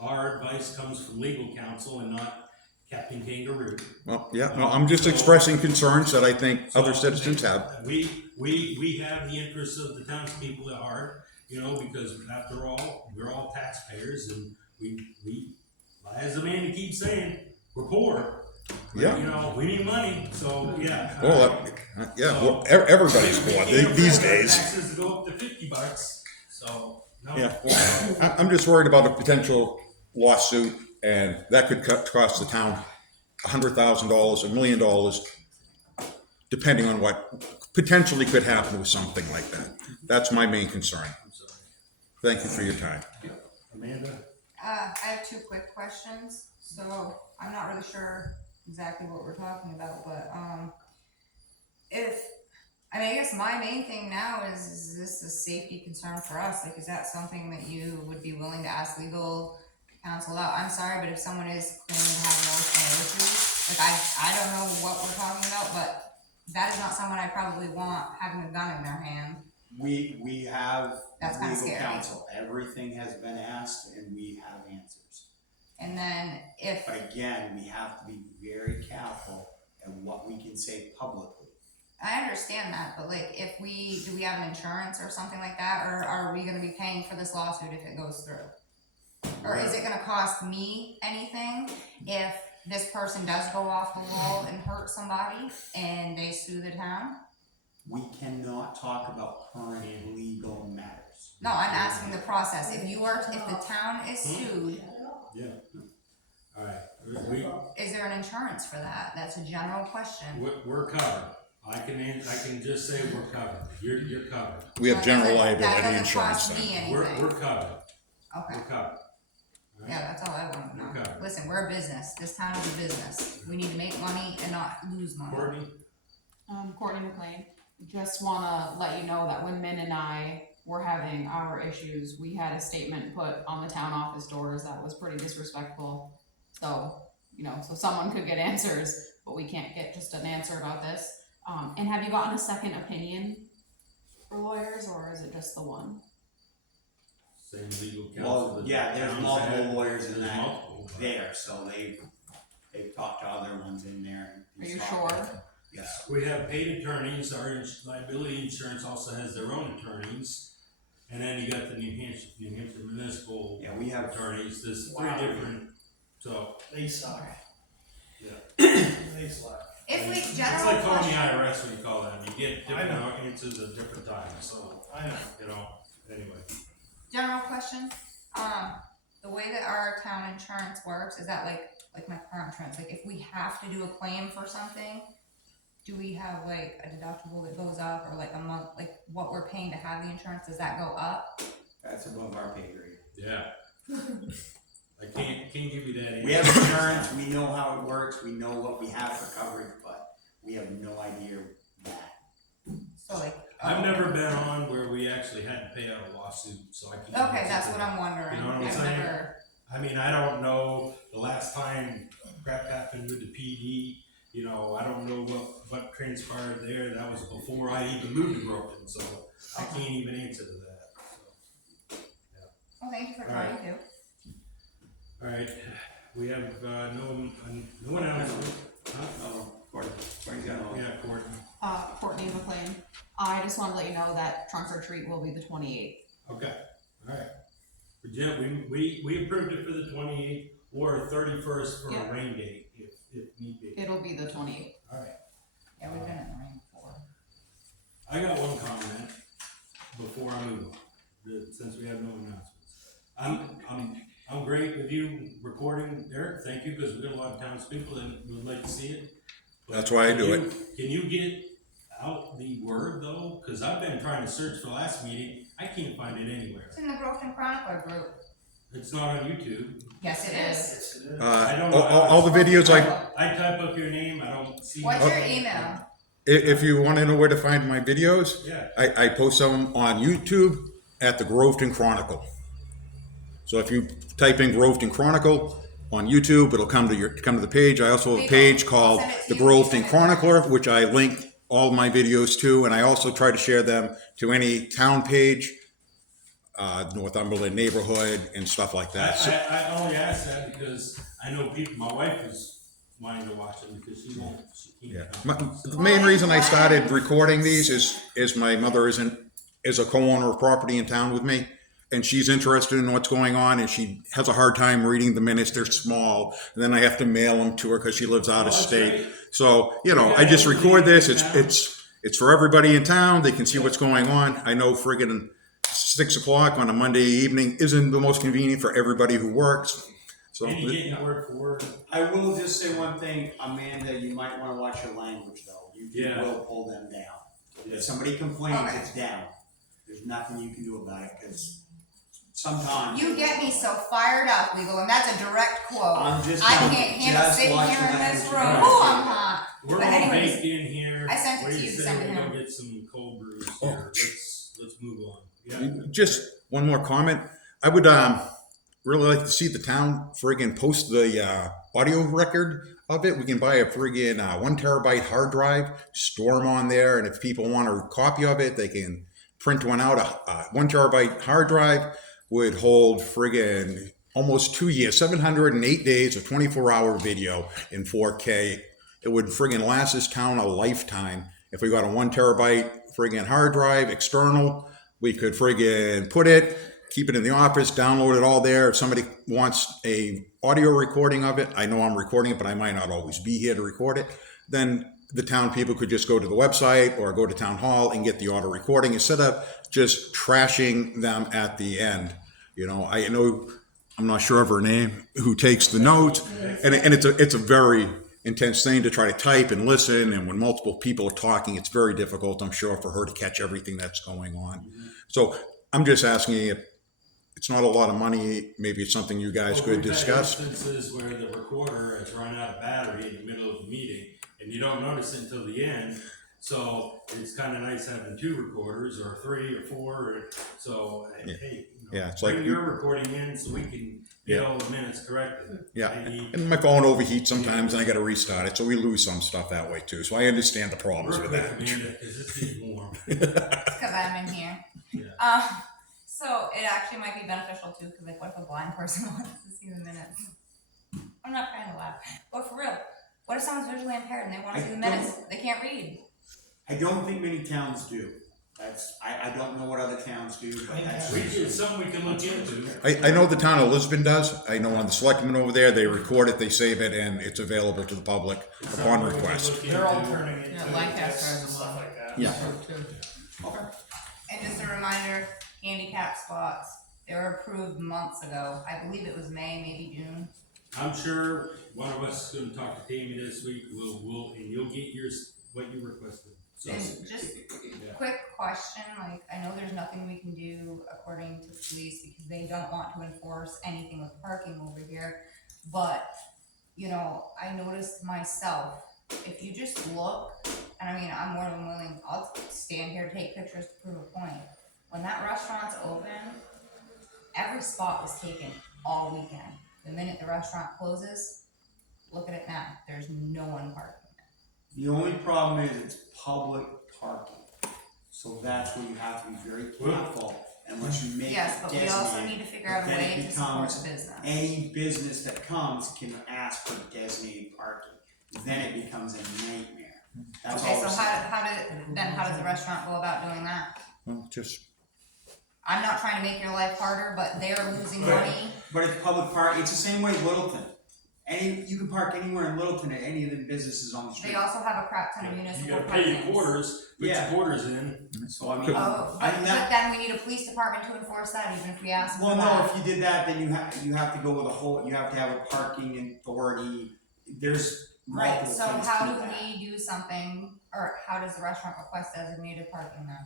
Our advice comes from legal counsel and not Captain Kangaroo. Well, yeah, no, I'm just expressing concerns that I think other citizens have. We have the interests of the townspeople at heart, you know, because after all, we're all taxpayers and we, as Amanda keeps saying, we're poor. Yeah. You know, we need money, so yeah. Well, well, everybody's poor these days. Taxes go up to $50, so, no. Yeah, well, I'm just worried about a potential lawsuit, and that could cost the town $100,000, $1 million, depending on what potentially could happen with something like that. That's my main concern. Thank you for your time. Amanda? I have two quick questions. So I'm not really sure exactly what we're talking about, but I guess my main thing now is this a safety concern for us? Like, is that something that you would be willing to ask legal counsel out? I'm sorry, but if someone is claiming to have emotional issues, like I don't know what we're talking about, but that is not someone I probably want having a gun in their hand. We have That's kinda legal scary. counsel. Everything has been asked and we have answers. And then if, But again, we have to be very careful at what we can say publicly. I understand that, but like, do we have an insurance or something like that, or are we gonna be paying for this lawsuit if it goes through? Or is it gonna cost me anything if this person does go off the wall and hurt somebody and they sue the town? We cannot talk about current legal matters. No, I'm asking the process. If the town is sued, Yeah. All right, is there an insurance for that? That's a general question. we're covered. I can just say we're covered. You're covered. We have general That liability doesn't insurance cost me then. anything. We're covered. Okay, We're covered. All right? yeah, that's all I want to know. Okay. Listen, we're a business. This town is a business. We need to make money and not lose money. Courtney? Courtney McLean, just wanna let you know that when Min and I were having our issues, we had a statement put on the town office doors that was pretty disrespectful. So, so someone could get answers, but we can't get just an answer about this. And have you gotten a second opinion for lawyers, or is it just the one? Same legal counsel. Well, that yeah, there's towns multiple had. lawyers in There's that multiple, but- there, so they've talked to other ones in there. and Are you talked sure? to them. Yes. We have paid attorneys, our liability insurance also has their own attorneys. And then you got the New Hampshire municipal Yeah, we have. attorneys, there's Wow. three different, so, They suck. Yeah. They suck. If we, it's general like calling the question, IRS when you call them, you get I different know. answers at different times, so, I know. anyway. general question, the way that our town insurance works, is that like my car insurance, like if we have to do a claim for something, do we have like a deductible that goes up, or like a month, like what we're paying to have the insurance, does that go up? That's above our pay grade. Yeah. I can't give you that answer. We have insurance, we know how it works, we know what we have for coverage, but we have no idea that. So like. I've never been on where we actually had to pay out a lawsuit, so I can't. Okay, answer that's that. what I'm wondering. You know what I'm I've saying? never, I mean, I don't know the last time crap happened with the PD, I don't know what transpired there, that was before I even moved to Groveton, so I can't even answer to that, so. well, thank you for All right. trying to. Alright, we have, no one else, huh? Oh, Courtney, Courtney's got all. Yeah, Courtney, Courtney McLean, I just wanna let you know that trunk or treat will be the 28th. okay, alright. But yeah, we approved it for the 28th or 31st for Yeah. a rain date, if need be. It'll be the 28th. Alright. Yeah, we've been in the rain before. I got one comment before I move on, since we have no announcements. I'm great with you recording, Eric, thank you, because we've got a lot of townspeople that would like to see it. But That's why I do can you get out the word though? Cause I've been trying to search for last meeting, I can't find it anywhere. It's in the Groveton Chronicler group. It's not on YouTube. Yes, it is. Yes, it is. I don't know. All the videos I type up your name, I don't see. What's your nothing. email? if you want to know where to find my videos, Yeah, I post them on YouTube at the Groveton Chronicle. So if you type in Groveton Chronicle on YouTube, it'll come to the page. I also have a page called Send it to the you. Groveton Chronicler, which I link all my videos to, and I also try to share them to any town page Northumberland neighborhood and stuff like that. So, I only ask that because I know people, my wife is wanting to watch them because she yeah. can't come. The main reason I started recording these is my mother is a co-owner of property in town with me, and she's interested in what's going on, and she has a hard time reading the minutes. They're small, and then I have to mail them to her because she lives out of state. So I just record this. It's for everybody in town. They can see what's going on. I know friggin' 6 o'clock on a Monday evening isn't the most convenient for everybody who works. So And you getting word for word. I will just say one thing, Amanda, you might wanna watch your language though. You Yeah. will pull them down. If somebody complains, it's down. There's nothing you can do about it, cause sometimes. You get me so fired up, legal, and that's a direct quote. I'm just. I can't handle just sitting watch here your in this language. room. Oh, I'm hot. We're But all anyways, baked in here. I sent it What to do you to say send to we him. go get some cold brews Oh. here? Let's move on. Yeah. just one more comment. I would really like to see the town friggin' post the audio record of it. We can buy a friggin' 1 terabyte hard drive, store them on there, and if people want a copy of it, they can print one out. A 1 terabyte hard drive would hold friggin' almost 2 years, 708 days of 24-hour video in 4K. It would friggin' last this town a lifetime. If we got a 1 terabyte friggin' hard drive external, we could friggin' put it, keep it in the office, download it all there. If somebody wants a audio recording of it, I know I'm recording it, but I might not always be here to record it, then the town people could just go to the website or go to town hall and get the audio recording instead of just trashing them at the end. I know, I'm not sure of her name, who takes the notes, and it's a very intense thing to try to type and listen, and when multiple people are talking, it's very difficult, I'm sure, for her to catch everything that's going on. So I'm just asking if it's not a lot of money, maybe it's something you guys could discuss. We've had instances where the recorder has run out of battery in the middle of the meeting, and you don't notice it until the end. So it's kind of nice having 2 recorders, or 3 or 4. So hey, It's bring like your recording in so we can get all the minutes corrected. and my phone overheats sometimes, and I got to restart it, so we lose some stuff that way too. So I understand the problems Real with quick, that. Amanda, because it's getting warm. It's because I'm in here. Yeah. So it actually might be beneficial too, because like, what if a blind person wants to see the minutes? I'm not trying to laugh, but for real, what if someone's visually impaired and they want to see the minutes? They can't read. I don't think many towns do. I don't know what other towns do, but that's. It's something we can look into. I know the town of Lisbon does. I know on the selectmen over there, they record it, they save it, and it's available to the public upon request. They're all turning into Yeah, Lancaster has them stuff on. like that. Yeah. Okay. And just a reminder, handicap spots, they were approved months ago. I believe it was May, maybe June. I'm sure one of us is gonna talk to Tammy this week, and you'll get what you requested. So, And just quick question, like, I know there's nothing we can do according to police because they don't want to enforce anything with parking over here. But, I noticed myself, if you just look, and I mean, I'm more than willing, I'll stand here, take pictures to prove a point. When that restaurant's open, every spot was taken all weekend. The minute the restaurant closes, look at it now, there's no one parking. The only problem is it's public parking, so that's where you have to be very careful unless you make it Yes, but we also designated. need to figure out a But then way it to support becomes the business. Any business that comes can ask for designated parking, then it becomes a nightmare. That's all Okay, we're so saying. how does the restaurant go about doing that? Well, just I'm not trying to make your life harder, but they're losing Right. money. But it's public park, it's the same way Littleton. You can park anywhere in Littleton at any of the businesses on the street. They also have a crap ton of you municipal gotta pay your parking. quarters, put your Yeah. quarters in. So I mean, Oh, I but mean that. then we need a police department to enforce that, even if we ask for Well, no, that. if you did that, then you have to go with you have to have a parking authority. There's Right, multiple so things how to do that. we do something, or how does the restaurant request designated parking then?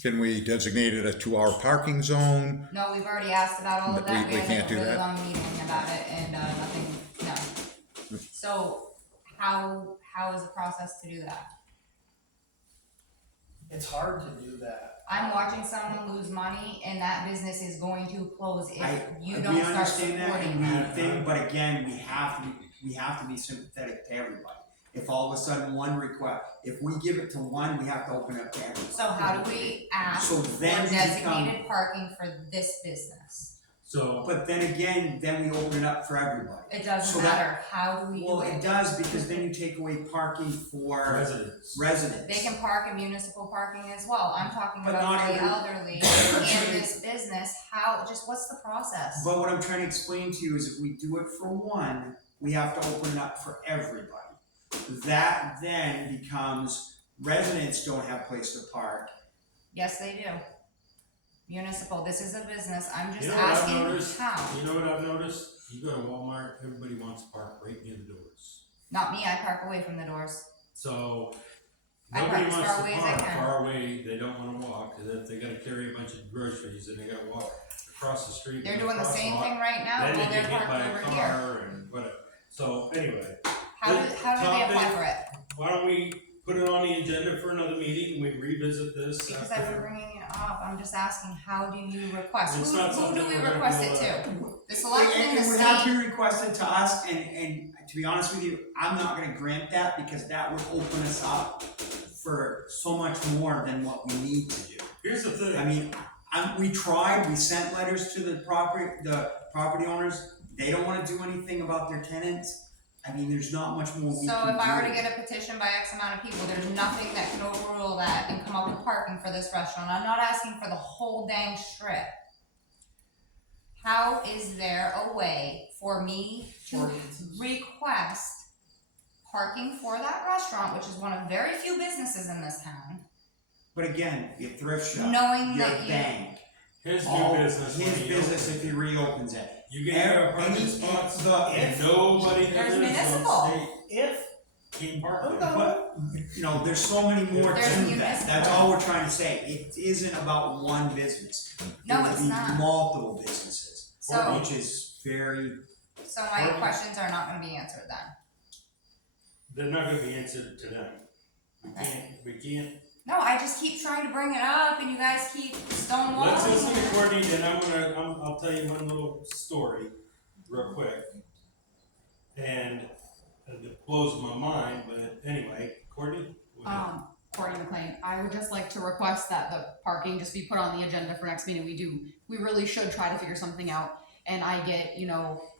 can we designate it a 2-hour parking zone? No, we've already asked about all of We- that, we we had can't like a do really that. long meeting about it, and, nothing, no. So, how is the process to do that? It's hard to do that. I'm watching someone lose money, and that business is going to close if you we don't start understand that, supporting and that. but again, we have to be sympathetic to everybody. if all of a sudden one request, if we give it to one, we have to open up to everyone. So how do we ask So for then we designated parking for this business? So, But then again, then we open it up for everybody. It doesn't So that- matter, how do we do Well, it it? does, because then you take away parking for residents. residents. They can park in municipal parking as well, I'm talking But about not for the every- elderly and this business, how, just what's the process? But what I'm trying to explain to you is if we do it for one, we have to open it up for everybody. That then becomes residents don't have place to park. Yes, they do. Municipal, this is a business, I'm just You know what I've asking noticed? how. You know what I've noticed? You go to Walmart, everybody wants to park right near the doors. Not me, I park away from the doors. So, I nobody park as wants far to away as I park can. far away, they don't wanna walk, cause if they gotta carry a bunch of groceries and they gotta walk across the street. They're and doing the across same lot, thing right now, then well, they they're get hit parked by a over here. car and whatever. So, anyway, How do they apply topic- for it? why don't we put it on the agenda for another meeting, we revisit this Because I've been after. bringing it up, I'm just asking, how do you request? It's Who not do something we we're gonna request be it able to? The selectmen, And the it would have state? to be requested to us, and to be honest with you, I'm not gonna grant that because that would open us up for so much more than what we need to do. Here's the thing. I mean, we tried, we sent letters to the property owners, they don't wanna do anything about their tenants. I mean, there's not much more we can do. So if I were to get a petition by X amount of people, there's nothing that can overrule that and come up with parking for this restaurant, I'm not asking for the whole dang strip. How is there a way for me to request parking for that restaurant, which is one of very few businesses in this town, But again, your thrift shop, knowing your that you, bank, His all new business. his when he business opens if he reopens it. You get your parking Any- spots, the- nobody that There's lives municipal. on state If, can park there. But, you know, there's so many more to There's that, municipal. that's all we're trying to say, it isn't about one business. No, It would it's be not. multiple businesses, so, which is very, so my questions are not gonna be answered then. They're not gonna be answered to them. We can't. No, I just keep trying to bring it up and you guys keep stonewalling. Let's listen to it. Courtney, then I'll tell you one little story, real quick. And it blows my mind, but anyway, Courtney? go ahead. Courtney McLean, I would just like to request that the parking just be put on the agenda for next meeting. We really should try to figure something out. And I get,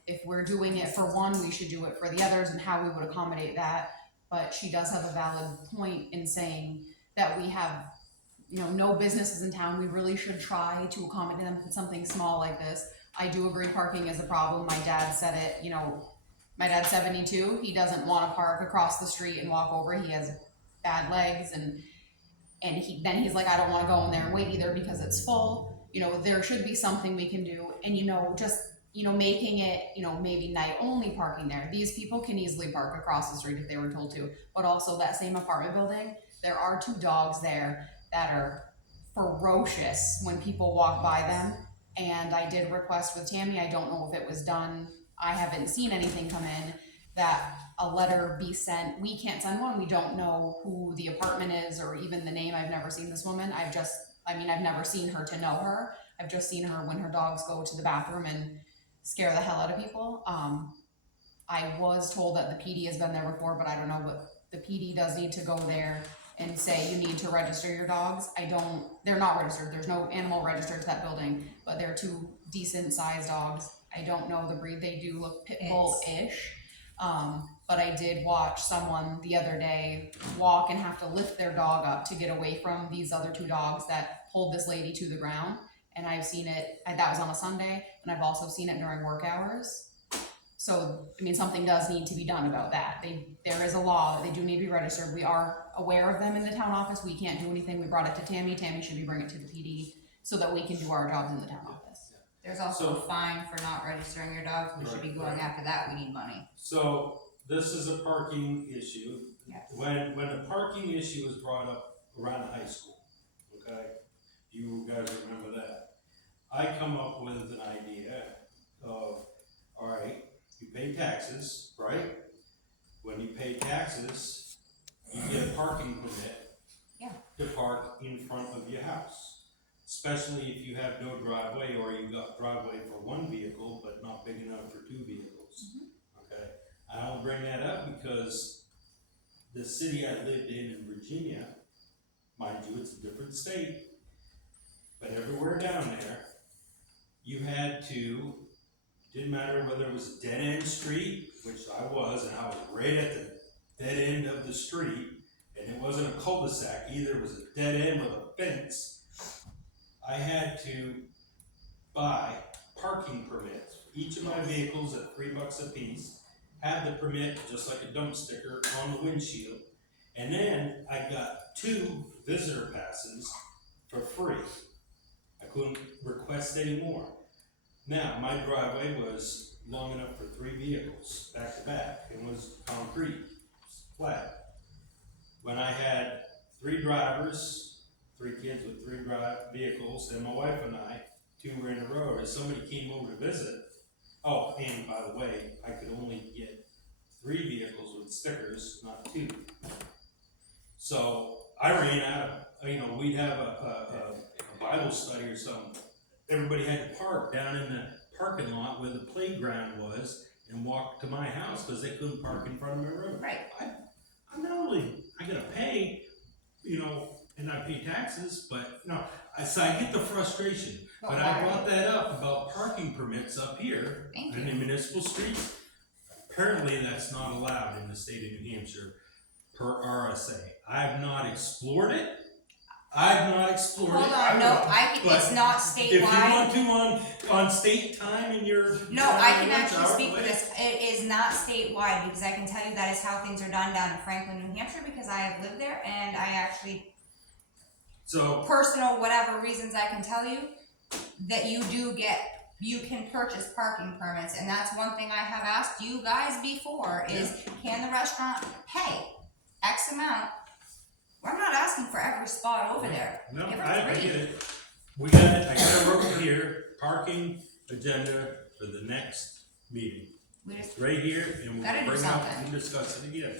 if we're doing it for one, we should do it for the others and how we would accommodate that. But she does have a valid point in saying that we have, no businesses in town. We really should try to accommodate them if it's something small like this. I do agree parking is a problem. My dad said it, my dad's 72. He doesn't want to park across the street and walk over. He has bad legs and he's like, I don't want to go in there and wait either because it's full. There should be something we can do. And, making it, maybe night only parking there. These people can easily park across the street if they were told to. But also that same apartment building, there are 2 dogs there that are ferocious when people walk by them. And I did request with Tammy, I don't know if it was done, I haven't seen anything come in, that a letter be sent. We can't send one, we don't know who the apartment is or even the name. I've never seen this woman. I've never seen her to know her. I've just seen her when her dogs go to the bathroom and scare the hell out of people. I was told that the PD has been there before, but I don't know, but the PD does need to go there and say you need to register your dogs. They're not registered, there's no animal registered to that building, but they're 2 decent sized dogs. I don't know the breed, they do look pit bull-ish. But I did watch someone the other day walk and have to lift their dog up to get away from these other 2 dogs that pulled this lady to the ground. And I've seen it, that was on a Sunday, and I've also seen it during work hours. So, something does need to be done about that. There is a law that they do need to be registered. We are aware of them in the town office. We can't do anything. We brought it to Tammy. Tammy should be bringing it to the PD so that we can do our jobs in the town office. There's also a So- fine for not registering your dogs, we should be going Right. after that, we need money. So, this is a parking issue. Yes. When the parking issue was brought up around the high school, okay? You guys remember that. I come up with an idea of, alright, you pay taxes, right? When you pay taxes, you get a parking permit. Yeah. To park in front of your house. Especially if you have no driveway or you got driveway for 1 vehicle, but not big enough for 2 vehicles. Okay, I don't bring that up because the city I lived in Virginia, mind you, it's a different state, but everywhere down there, you had to, didn't matter whether it was a dead end street, which I was, and I was right at the dead end of the street, and it wasn't a cul-de-sac either, it was a dead end with a fence. I had to buy parking permits for each of my vehicles at $3 a piece, had the permit just like a dump sticker on the windshield, and then I got 2 visitor passes for free. I couldn't request any more. Now, my driveway was long enough for 3 vehicles back to back. It was concrete, flat. When I had 3 drivers, 3 kids with 3 vehicles, and my wife and I, 2 were in a row, as somebody came over to visit. Oh, and by the way, I could only get 3 vehicles with stickers, not 2. So I ran out of, we'd have a Bible study or something. Everybody had to park down in the parking lot where the playground was and walk to my house because they couldn't park in front of my road. Right. I'm not only, I gotta pay, and I pay taxes, but so I get the frustration. But I brought that up about parking permits up here Thank in you. the municipal streets. Apparently that's not allowed in the state of New Hampshire per RSA. I have not explored it. Hold on, no, it's not If you statewide. want to on state time in your. No, I can lunch actually hour, speak to wait. this. It is not statewide because I can tell you that is how things are done down in Franklin, New Hampshire, because I have lived there and I actually, So, personal whatever reasons I can tell you, that you can purchase parking permits, and that's one thing I have asked you guys before is, can the restaurant pay X amount? I'm not asking for every spot over there. no, Give her I three. get it. I got it wrote here, parking agenda for the next meeting. We just, It's right here, and we'll Gotta do bring it up something. and discuss it again.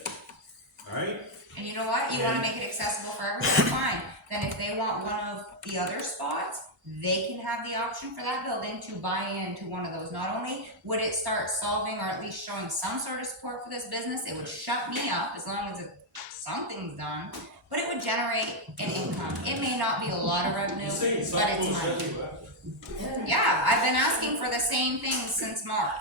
Alright? and you know what? You wanna make it accessible for everyone, fine. Then if they want one of the other spots, they can have the option for that building to buy into one of those. Not only would it start solving or at least showing some sort of support for this business, it would shut me up as long as something's done, but it would generate an income. It may not be a lot of revenue, You saying but something it's will money. shut you up? Yeah, I've been asking for the same thing since March.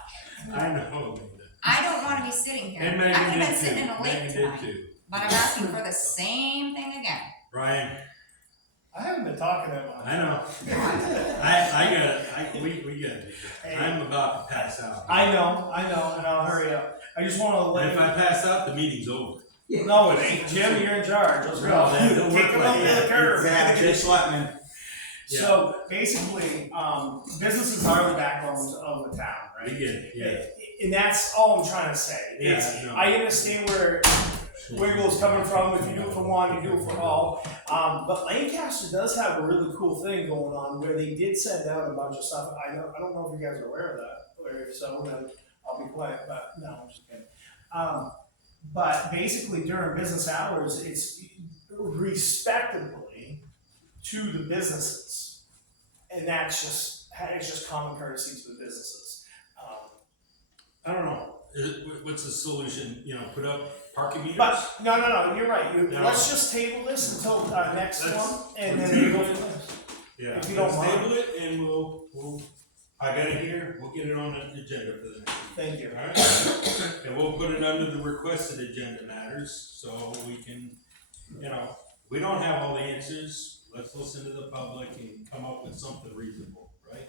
I know. I don't wanna be sitting here. And I Megan could've been did sitting too. in a lake Megan did tonight, too. but I'm asking for the same thing again. Brian, I haven't been talking that much. I know. We got it. Hey. I'm about to pass out. I know, and I'll hurry up. I just wanna And let if you. I pass out, the meeting's over. No, it ain't. Jim, you're in charge. Let's go. No, that don't Kick work him like over that. the curb. Exactly, selectman. So basically, businesses are the backbones of the town, We right? get it, yeah. And that's all I'm trying to say. Yeah, It's- no. I understand where Wiggle's coming from. If you do it for one, you do it for all. But Lancaster does have a really cool thing going on where they did send out a bunch of stuff. I don't know if you guys are aware of that, or if so, then I'll be quiet. But no, I'm just kidding. But basically during business hours, it's respectably to the businesses, and it's just common courtesy to the businesses. I don't know. What's the solution? Put up parking meters? But no, you're right. No. Let's just table this until next Let's- one, and we'll then we table go it. from there. Yeah. if you don't Let's mind. table it and we'll, I got it here. We'll get it on the agenda for the next. Thank you. Alright? And we'll put it under the requested agenda matters, so we can, we don't have all the answers. Let's listen to the public and come up with something reasonable, right?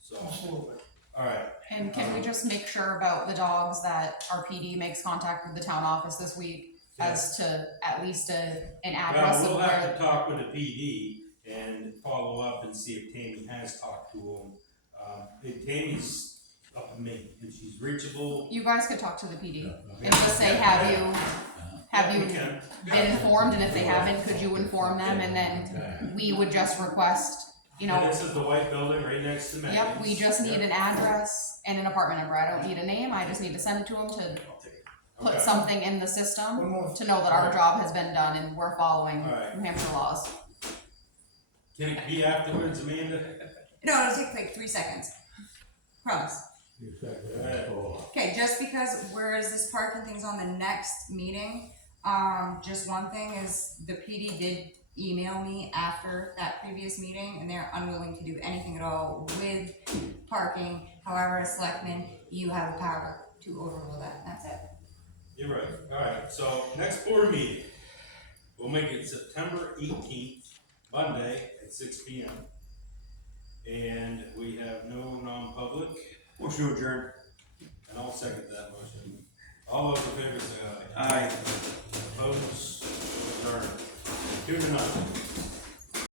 So, Absolutely. alright. And can we just make sure about the dogs that our PD makes contact with the town office this week as to at least an address Well, of we'll have where? to talk with the PD and follow up and see if Tammy has talked to them. Tammy's up to me, and she's reachable. You guys could talk to the PD Okay. and just say, have you We can. been informed? And if they haven't, could you inform them? And then we would just request, And this is the white building right next to Megan's. yep, we just need an address and an apartment number. I don't need a name. I just need to send it to them to put Okay. something in the system One more. to know that our job has been done and we're following Alright. New Hampshire laws. Can it be afterwards, Amanda? No, it'll take like 3 seconds. Promise. Okay, just because, whereas this parking thing's on the next meeting, Just one thing is the PD did email me after that previous meeting and they're unwilling to do anything at all with parking. However, as selectmen, you have the power to overrule that, and that's it. You're right. Alright, so next board meeting, we'll make it September 18th, Monday at 6 p.m. And we have no non-public, Motion to adjourn. and I'll second that motion. All those in favor say aye. Aye. Opposed? Adjourned. 2 to 9.